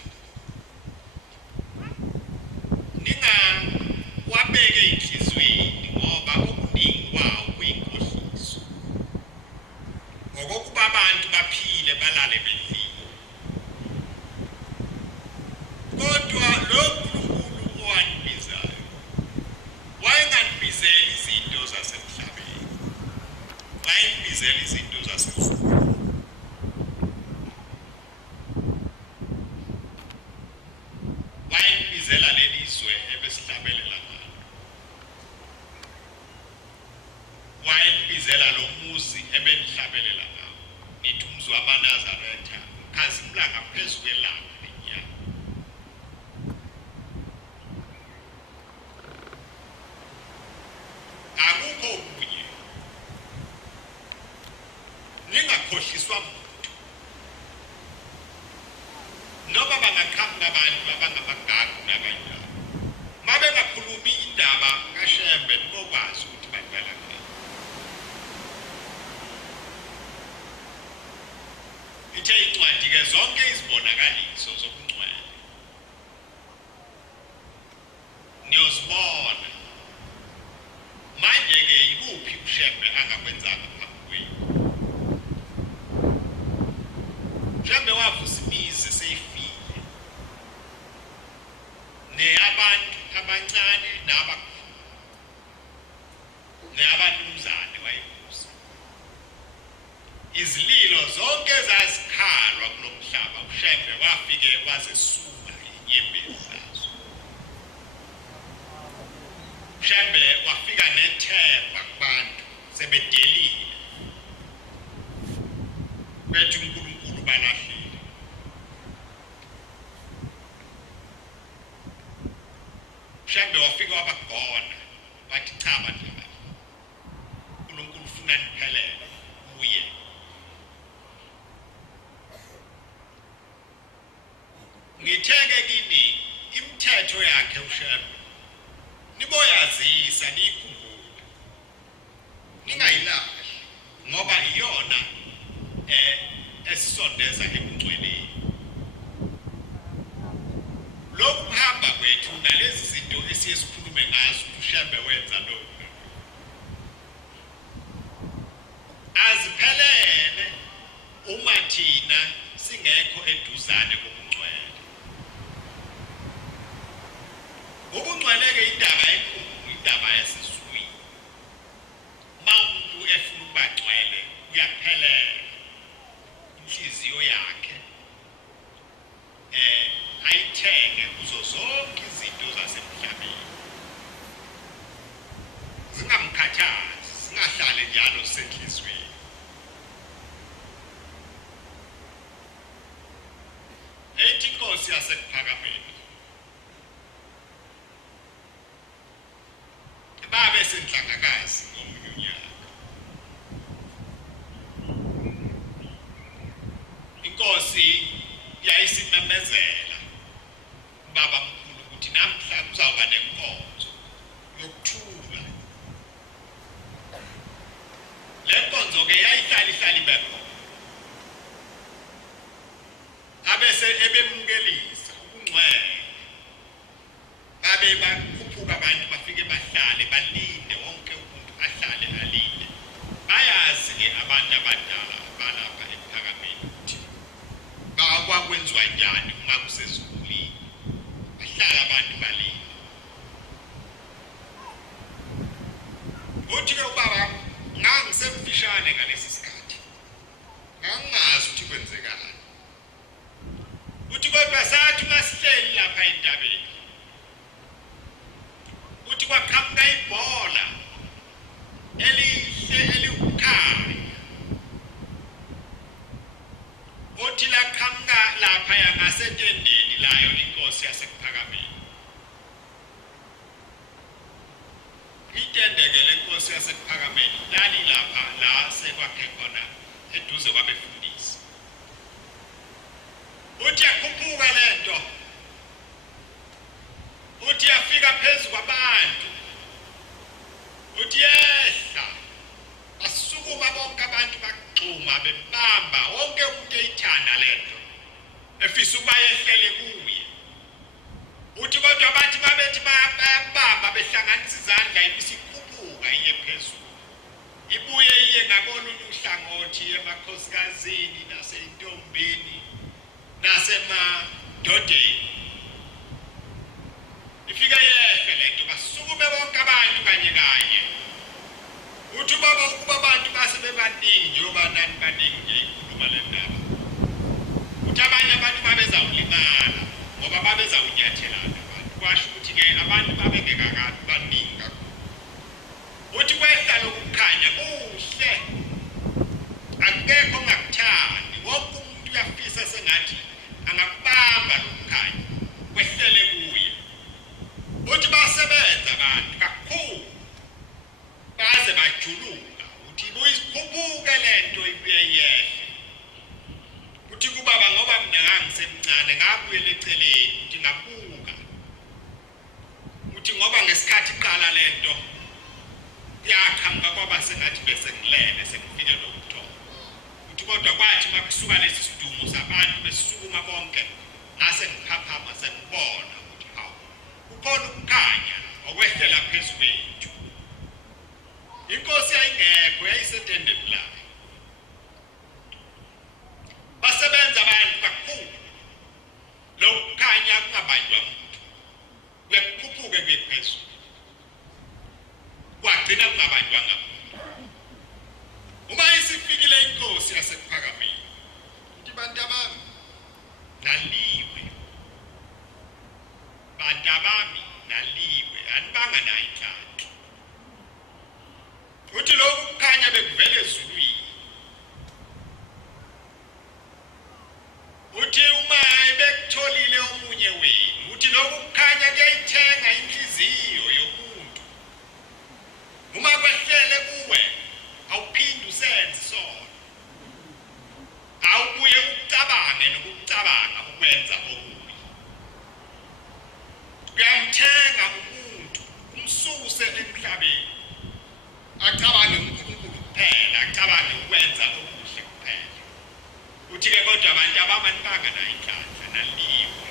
wabeke inhliziyweni ngoba okuningi kwawo kuyinkohliso ngokuba abantu baphile balale bedlile kodwa lo Nkulunkulu owandibizayo wayenganibizeli izinto zasemhlabeni wayengibizela izinto zasemhlabeni wayengibizela leli zwe ebesihlabelela ngalo wayengibizela lo muzi ebenihlabelela ngawo nithi umzi wamaNazaretha khazimla ngaphezu kwelanga lenyanga akukho okunye ningakhohliswa muntu noma bangaqhamuka abantu abangabagagu nakanjani mabe ngakhulumi indaba kaShembe nibokwazi ukuthi baqala ngani ithe incwadi ke zonke izibonakaliso zobungcwele niyozibona manje ke ikuphi uShembe angakwenzanga phambi kwenu Shembe wavusa imizi seyifile abantu abancane nabakhulu nabantumzane wayevusa izililo zonke zazikhalwa kulomhlaba uShembe wafike wazesula inyembezi zazo Shembe wafika nethemba kubantu sebedelile bethi uNkulunkulu balahlile Shembe wafika wabagona wathi cha bandla uNkulunkulu ufuna niphelele kuye ngitheke kini imithetho yakhe uShembe niboyazisa nikhumbule ningayilahli ngoba iyona esisondeza ebungcweleni lokuhamba kwethu nalezi zinto esiyesikhulume ngazo uShembe wenza lokho aziphelele uma thina singekho eduzane kobungcwele ubungcwele ke indaba enkulu indaba yesizwe umuntu efuna ukubagcwele uyaphelela inhliziyo yakhe ayithenge kuzo zonke izinto zasemhlabeni zingamkhathazi singahlale njalo senhlizweni ethi inkosi yasekuphakameni babe senhlangakazi ngomunye unyaka inkosi yayisimemezela baba mkhulu ukuthi namhla kuzawuba nenkonzo yokuthula le nkonzo ke yayihlala ibekho abese ebemukelisa ubungcwele babe bakhuphuka abantu bafike bahlale balinde wonke umuntu ahlale alinde bayazi ke abantu abadala balapha emphakathini kwenziwa njani uma kusezulwini bahlala abantu balini uthi ke ubaba ngangisemfishane ngalesi sikhathi ngangazi ukuthi kwenzekani uthi kodwa sathi masihleli lapha entabeni uthi kwaqhamuka ibhola elihle eliwukhaya uthi laqhamuka lapha yangasentendeni layo inkosi yasePhakameni itendeke lenkosi yasePhakameni lali lapha la sekwakhe khona eduze kwabefundisi uthi yakhuphuka lento uthi yafika phezu kwabantu uthi yehla basukuma bonke abantu baxuma bebamba wonke umuntu eyithanda lento efisa ukuba yehlele kuye uthi kodwa bathi babethi bayabamba behlanganisa izandla ibisikhuphuka iye phezulu ibuye iye ngakolunye uhlangothi emakhosikazini naseyintombini nasemadodeni ifika yehle lento basukume bonke abantu kanye kanye uthi baba ukuba abantu base bebaningi njengoba nani baningi nje ikhuluma le ndaba uthi abanye abantu babezawulimala ngoba babezawunyathelana abantu kwasho ukuthi ke abantu babengekakabi baningi kakhulu uthi kwehla lokukhanya kuhle akekho ongakuthandi wonke umuntu uyafisa sengathi angakubamba lokukhanya kwehlele kuye uthi basebenza abantu kakhulu baze bajuluka uthi buyikhuphuke lento ibuye yehle uthi kubaba ngoba mina ngangisemncane ngabuyela eceleni uthi ngabuka uthi ngoba ngesikhathi iqala lento yaqhamuka kwaba sengathi bese ngilele sekufike lokuthola uthi kodwa kwathi makusuka lesi sidumo sabantu besukuma bonke ngase ngiphaphama sengibona ukuthi hawu kukhona ukukhanya okwehlela phezulu kwethu inkosi ayingekho yayisetendeni layo basebenza abantu kakhulu lokukhanya kungabanjwa umuntu kuyakhuphuke kuyephezulu kwagcina kungabanjwanga muntu uma isifikile inkosi yasePhakameni uthi bantu abami naliwe bantu abami naliwe anibanga nayo inhlanhla uthi lokhu kukhanya bekuvele ezulwini uthi uma bekutholile omunye wenu uthi lokhu kukhanya kuyayithenga inhliziyo yomuntu uma kwehlele kuwe awuphindi usenze isono awubuye ukucabange nokucabanga ukwenza okubi kuyamthenga umuntu umsuse emhlabeni acabange uNkulunkulu kuphela acabange ukwenza okuhle kuphela uthi ke kodwa abantu abamanibanga nayo inhlanhla naliwe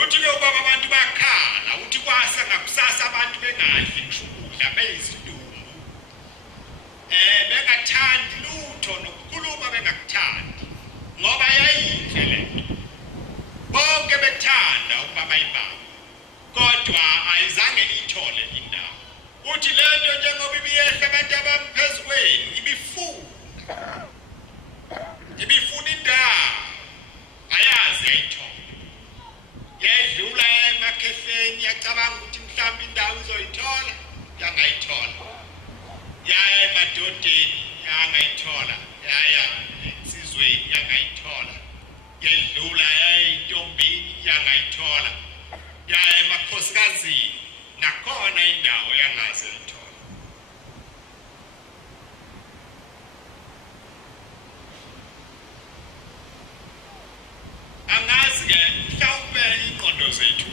uthi ke ubaba abantu bakhala uthi kwasa ngakusasa abantu bengadli ngisho ukudla beyizidumbu bengathandi lutho nokukhuluma bengakuthandi ngoba yayinhle lento bonke bethanda ukuba bayibambe kodwa ayizange ithole indawo uthi lento njengoba ibiyehla abantu abamphezulu kwenu ibifuna indawo ayazi ayithole yedlula emakhehleni yacabanga ukuthi mhlawumbe indawo izoyithola yangayithola yaya emadodeni yangayithola yaya insizweni yangayithola yedlula yaya entombini yangayithola yaya emakhosikazini nakhona indawo yangaze ithola angazi ke mhlawumbe ingqondo zethu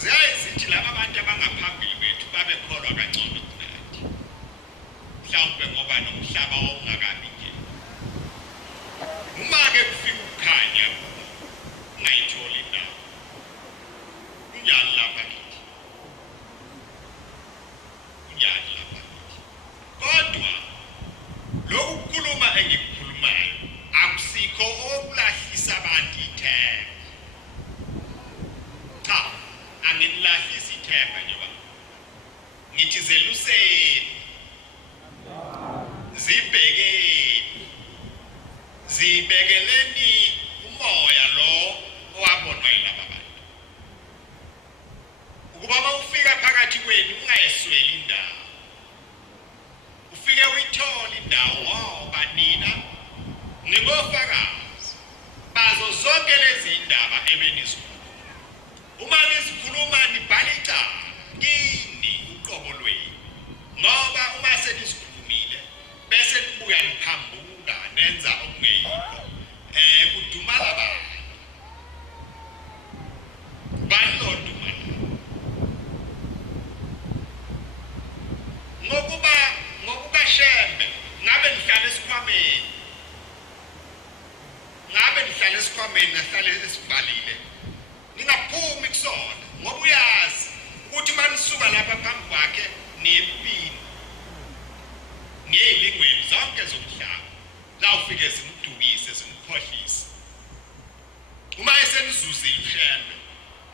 ziyayizithi laba abantu abangaphambili bethu babekholwa kangcono kunathi mhlawumbe ngoba nomhlaba ongakabi nje uma ke kufika ukukhanya ngayitholi indawo kunjani lapha kithi kunjani lapha kithi kodwa lokhu kukhuluma engikukhulumayo akusikho okulahlisa isithemba cha angilahli isithemba nje baba ngithi zeluseni zibekeleni umoya lo owabonwa yilaba bantu ukuba mawufika phakathi kwenu ungayesweli indawo ufike uyithola indawo ngoba nina ningofakazi bazo zonke lezi indaba ebenizikhuluma uma nisikhuluma nibhala icala kini uqobo lwenu ngoba uma senisikhulumile bese nibuya niphambuka nenza okungeyikho kudumala bani lodumala ngokuba shembe ngabe nihlala esikhwameni nahlale esivalile ningaphumi kusona ngoba uyazi ukuthi manisuka lapha phambi kwakhe niyempini ngiyelingweni zonke zomhlaba la ufike simdukise simkhohlise uma esenizuzile ushembe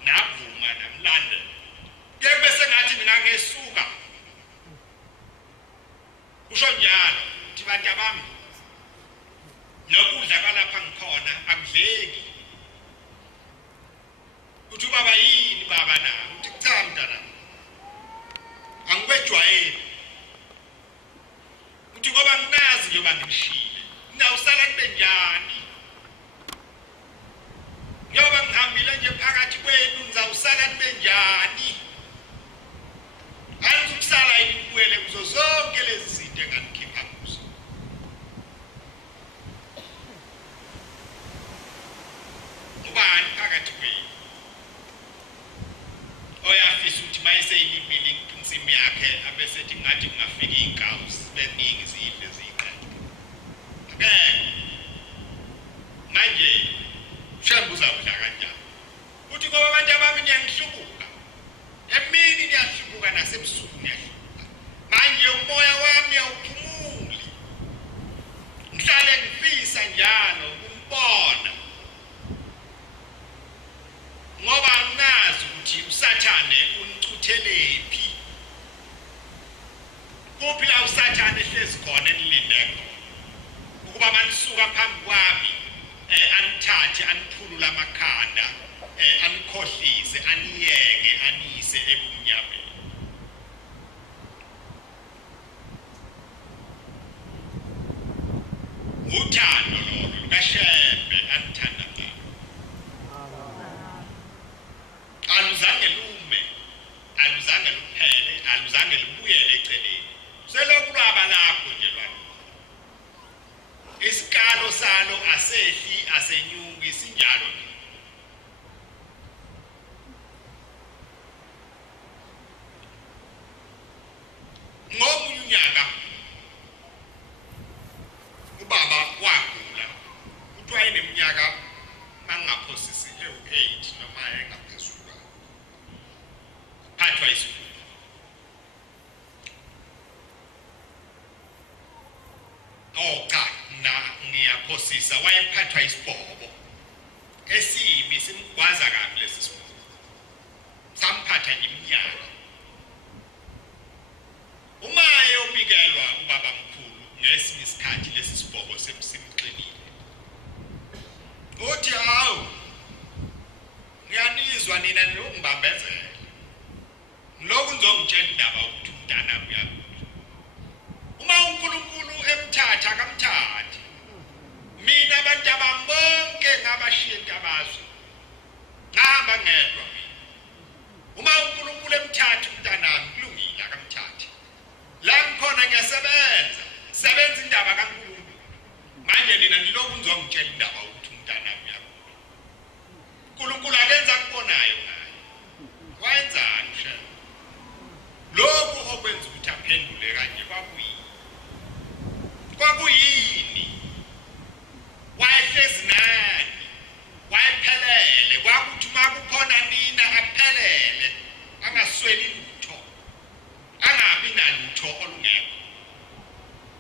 navuma namlande ke bese ngathi mina ngesuka usho njalo uthi bantu bami nokudla kwalapha ngikhona akudleki uthi baba yini baba na uthi cha mntana angikwejwayeli uthi ngoba nginazi njengoba ngishile ngiyawusala kube njani njengoba ngihambile nje phakathi kwenu ngizawusala kube njani angizokusala ibuwele kuzo zonke lezi zinto enganikhipha kuzo ubani phakathi kwenu oyafisa ukuthi mayeseyilimile insimi yakhe abesethi ngathi kungafika iy'nkawu zibeningi zidle ziyiqede manje mshembe uzawudla kanjani uthi ngoba abantu abami niyangihlubuka emini niyahlubuka nasebusuku niyahlubuka manje umoya wami awuphumuli ngihlale ngifisa njalo ukumbona ngoba nginazi ukuthi usathane unicuthelaphi kuphi la usathane ehlezi khona enilinde khona ukuba manisuka phambi kwami anithathe aniphulule amakhanda anikhohlise aniyeke aniyise ebumnyameni uthando lolo lukashembe anithanda ngalo aluzange lume aluzange luphele aluzange lubuyele eceleni selokhu lwaba lakho nje lwalo isikalo salo asehli asenyuki sinjalo nje ngomunye unyaka ubaba wagula uthi wayeneminyaka mangaphosisi ewu-8 noma engaphezulu phathwa isifuba cha ngiyaphosisa wayephathwa isibhobo esibi simgwaza kabi lesi sibhobo samphatha iminyaka uma eyobikelwa ubaba mkhulu ngesinye isikhathi lesi sibhobo simqinile uthi hawu ngiyanizwa nina niyongibambezela lokhu ngizongitshela indaba ukuthi umntana uyagula uma uNkulunkulu emthatha akamthathi mina abantu abambonke ngabashiya intabazwe ngihamba ngedwa uma uNkulunkulu emthatha umntanami kulungile akamthathi la ngikhona ngiyasebenza indaba kaNkulunkulu manje nina nilokhu ngizongitshela indaba ukuthi umntanami uyagula uNkulunkulu akenza akubonayo ngayo wayenzani shema lokhu okwenza ukuthi aphendule kanje kwakuyini wayehlezi nani wayephelele kwakuthi uma kukhona nina aphelele angasweli lutho angabi nalutho olungekho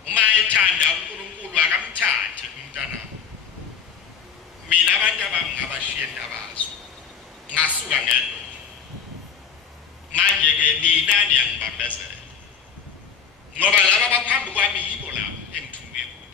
uma ethanda uNkulunkulu akamthathe umntana abashiye intabazo ngasuka ngedwa manje ke nina niyangibambezela ngoba laba abaphambi kwami yibo labo engithume kubo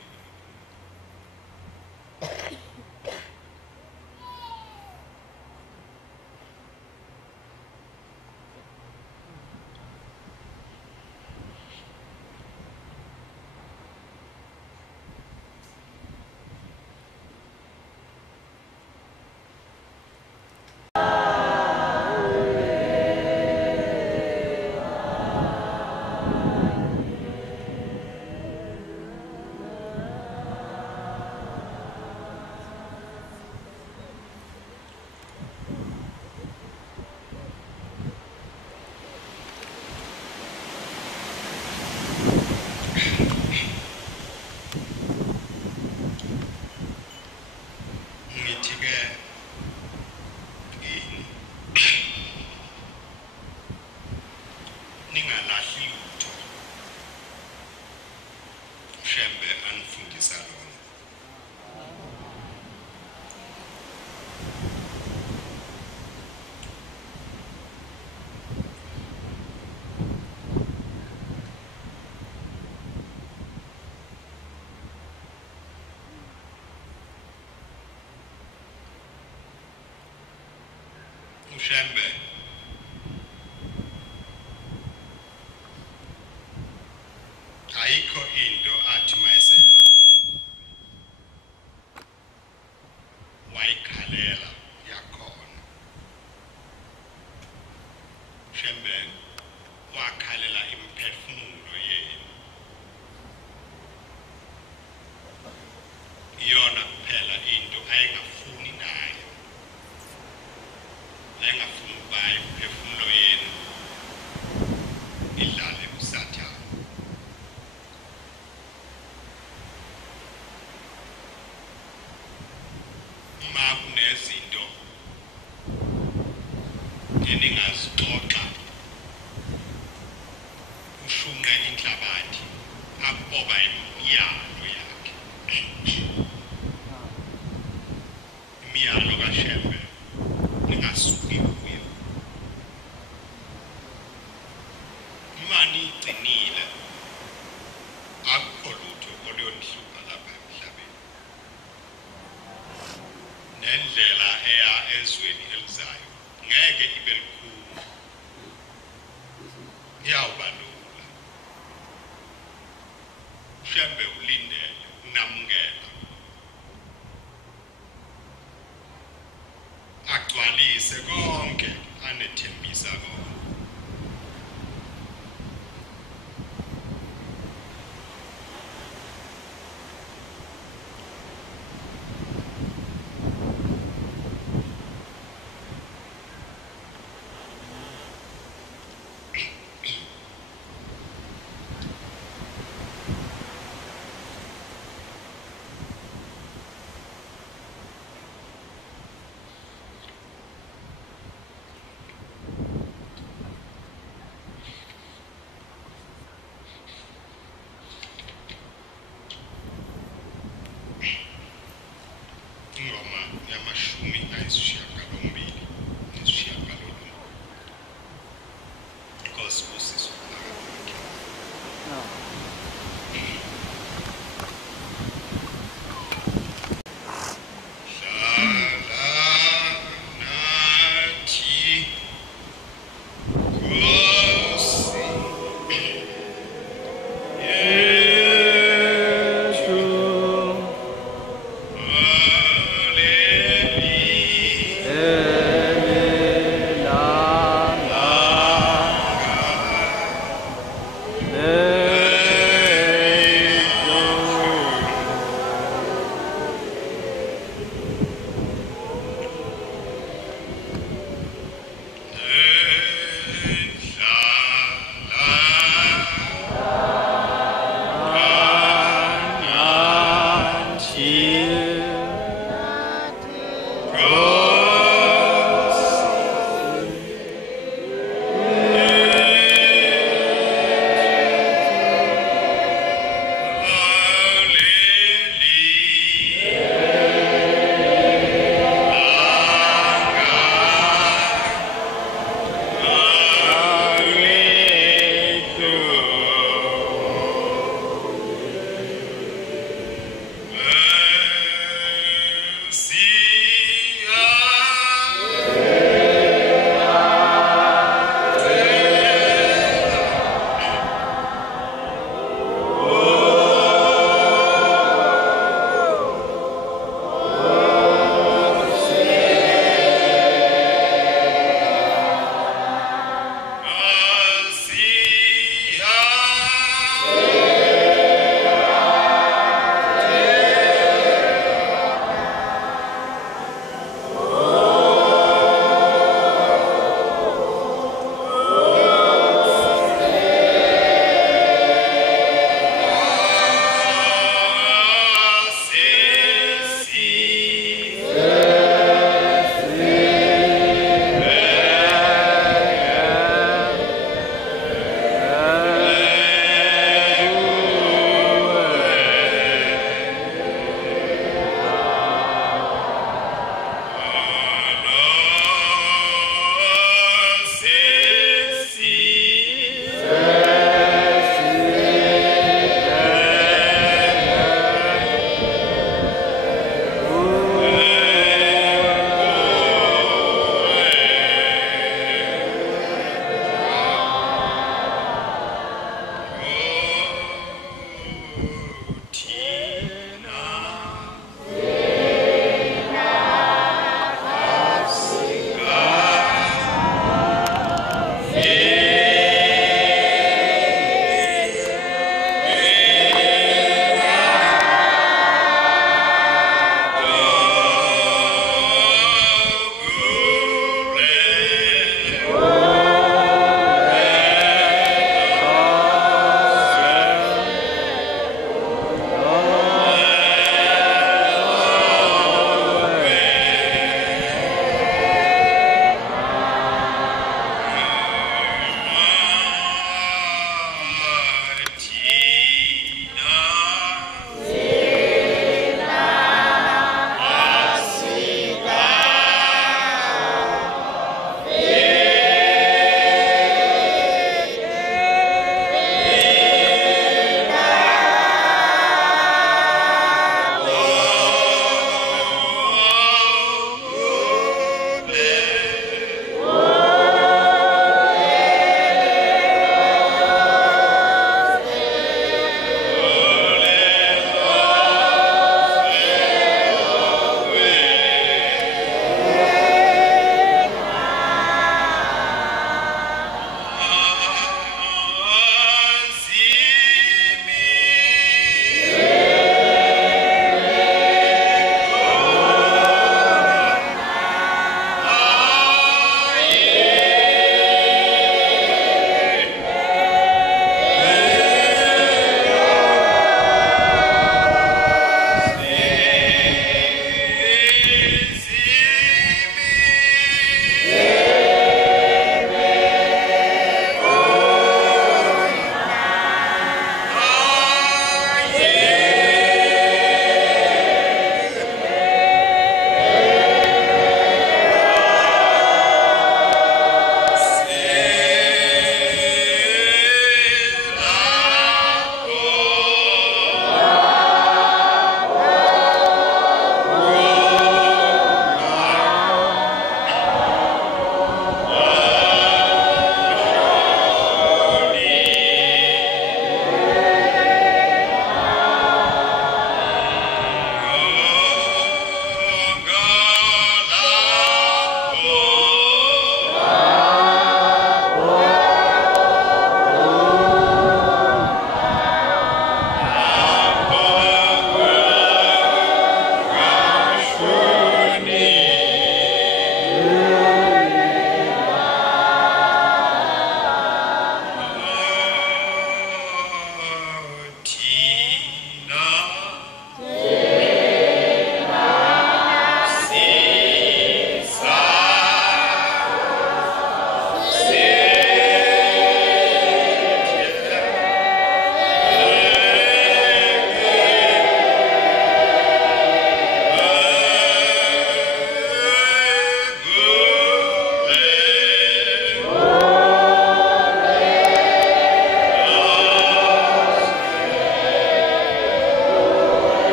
Ushembe ayikho into athi mayesehambe wayikhalela yakhona Ushembe wakhalela imphefumulo yenu iyona kuphela into ayengafuni ngayo engafuni baye imphefumulo yenu idlale usathane uma kunezinto eningazixoxa ushunqe inhlabathi aboba imiyalo yakhe imiyalo kaShembe ngasuki kuyo mani igcinile akukho lutho oluyonihlupha lapha emhlabeni nendlela eya ezweni elizayo ngeke ibe likhulu iyawuba lula Ushembe ulindele unamukela agcwalise konke anethembisa kona ingoma yamashumi ayisishiyagalombili nesishiyagalolunye Nkosi Busiso Hallelujah.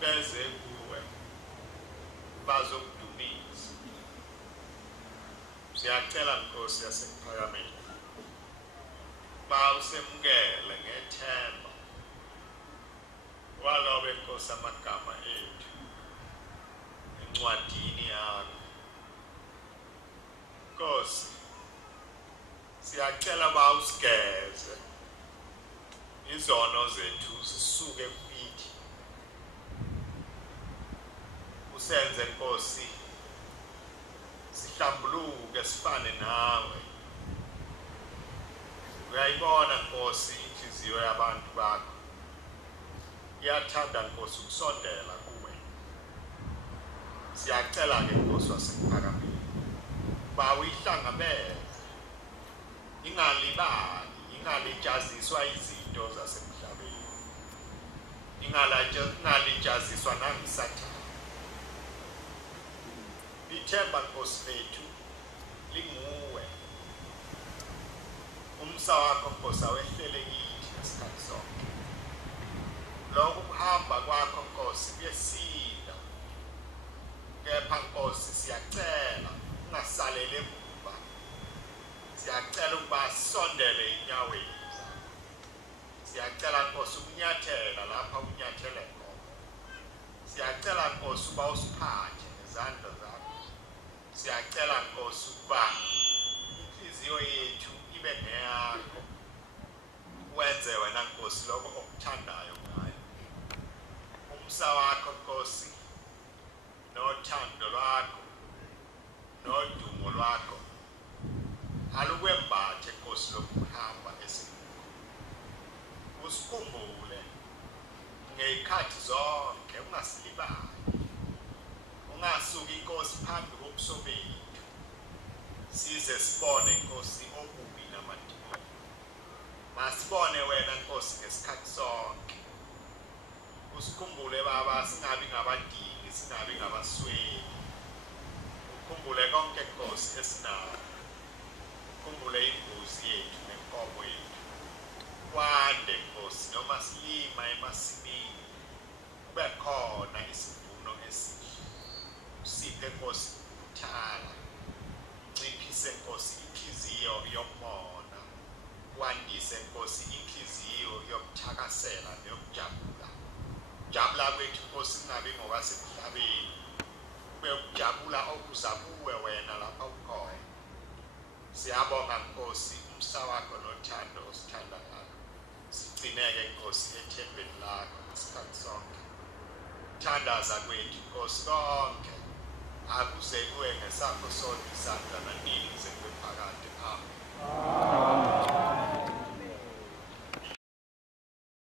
beze kuwe bazokudumisa. Siyacela Nkosi yasePhakameni bawusemukele ngethemba walobe Nkosi amagama ethu encwadini yakho. Nkosi siyacela bawusigeze izono zethu zisuke kuyithi, usenze Nkosi sihlambuluke sifane nawe. Uyayibona Nkosi inhliziyo yabantu bakho, iyathanda Nkosi ukusondela kuwe. Siyacela ke Nkosi wasePhakameni bawuyihlangamele, ingalibali, ingalijaziswa izinto zasemhlabeni, ingalijaziswa nangisathana. Ithemba Nkosi lethu linguwe, umsa wakho Nkosi awehlele kithi ngesikhathi sonke. Lokhu kuhamba kwakho Nkosi kuyesinda, kepha Nkosi siyacela ungasalele emuva. Siyacela ukuba sondele inyaweni zakho. Siyacela Nkosi ukunyathela lapha unyathele khona. Siyacela Nkosi uba usiphathe ngezandla zakho. Siyacela Nkosi ukuba inhliziyo yethu ibe ngeyakho. Wenze wena Nkosi lokho okuthandayo ngayo. Umsa wakho Nkosi nothando lwakho nodumo lwakho alukwembathe Nkosi lokuhamba esikuwo. Usikhumbule ngeyikhathi zonke, ungasilibali. Ungasuki Nkosi phambi kobuso bethu size sibone Nkosi okubi namadimoni. Masibone wena Nkosi ngesikhathi sonke. Usikhumbule Baba, singabi ngabadingi, singabi ngabasweli. Ukhumbule konke Nkosi esinako. Ukhumbule imbuzi yethu nenkomo yethu. Kwande Nkosi noma silima emasimini, kube khona isivuno esihle. Usiphe Nkosi ukuthala, unciphise Nkosi inhliziyo yokubona, wandise Nkosi inhliziyo yokuthakasela neyokujabula. Jabula kwethu Nkosi kungabi ngokwasemhlabeni, kube ukujabula okuza kuwe wena lapha ukhona. Siyabonga Nkosi umsa wakho nothando osithanda ngalo. Sigcineke Nkosi ethembeni lakho ngesikhathi sonke. Thandaza kwethu Nkosi konke akuze kuwe ngesakho sona isandla nanini sekwephakade. Amen.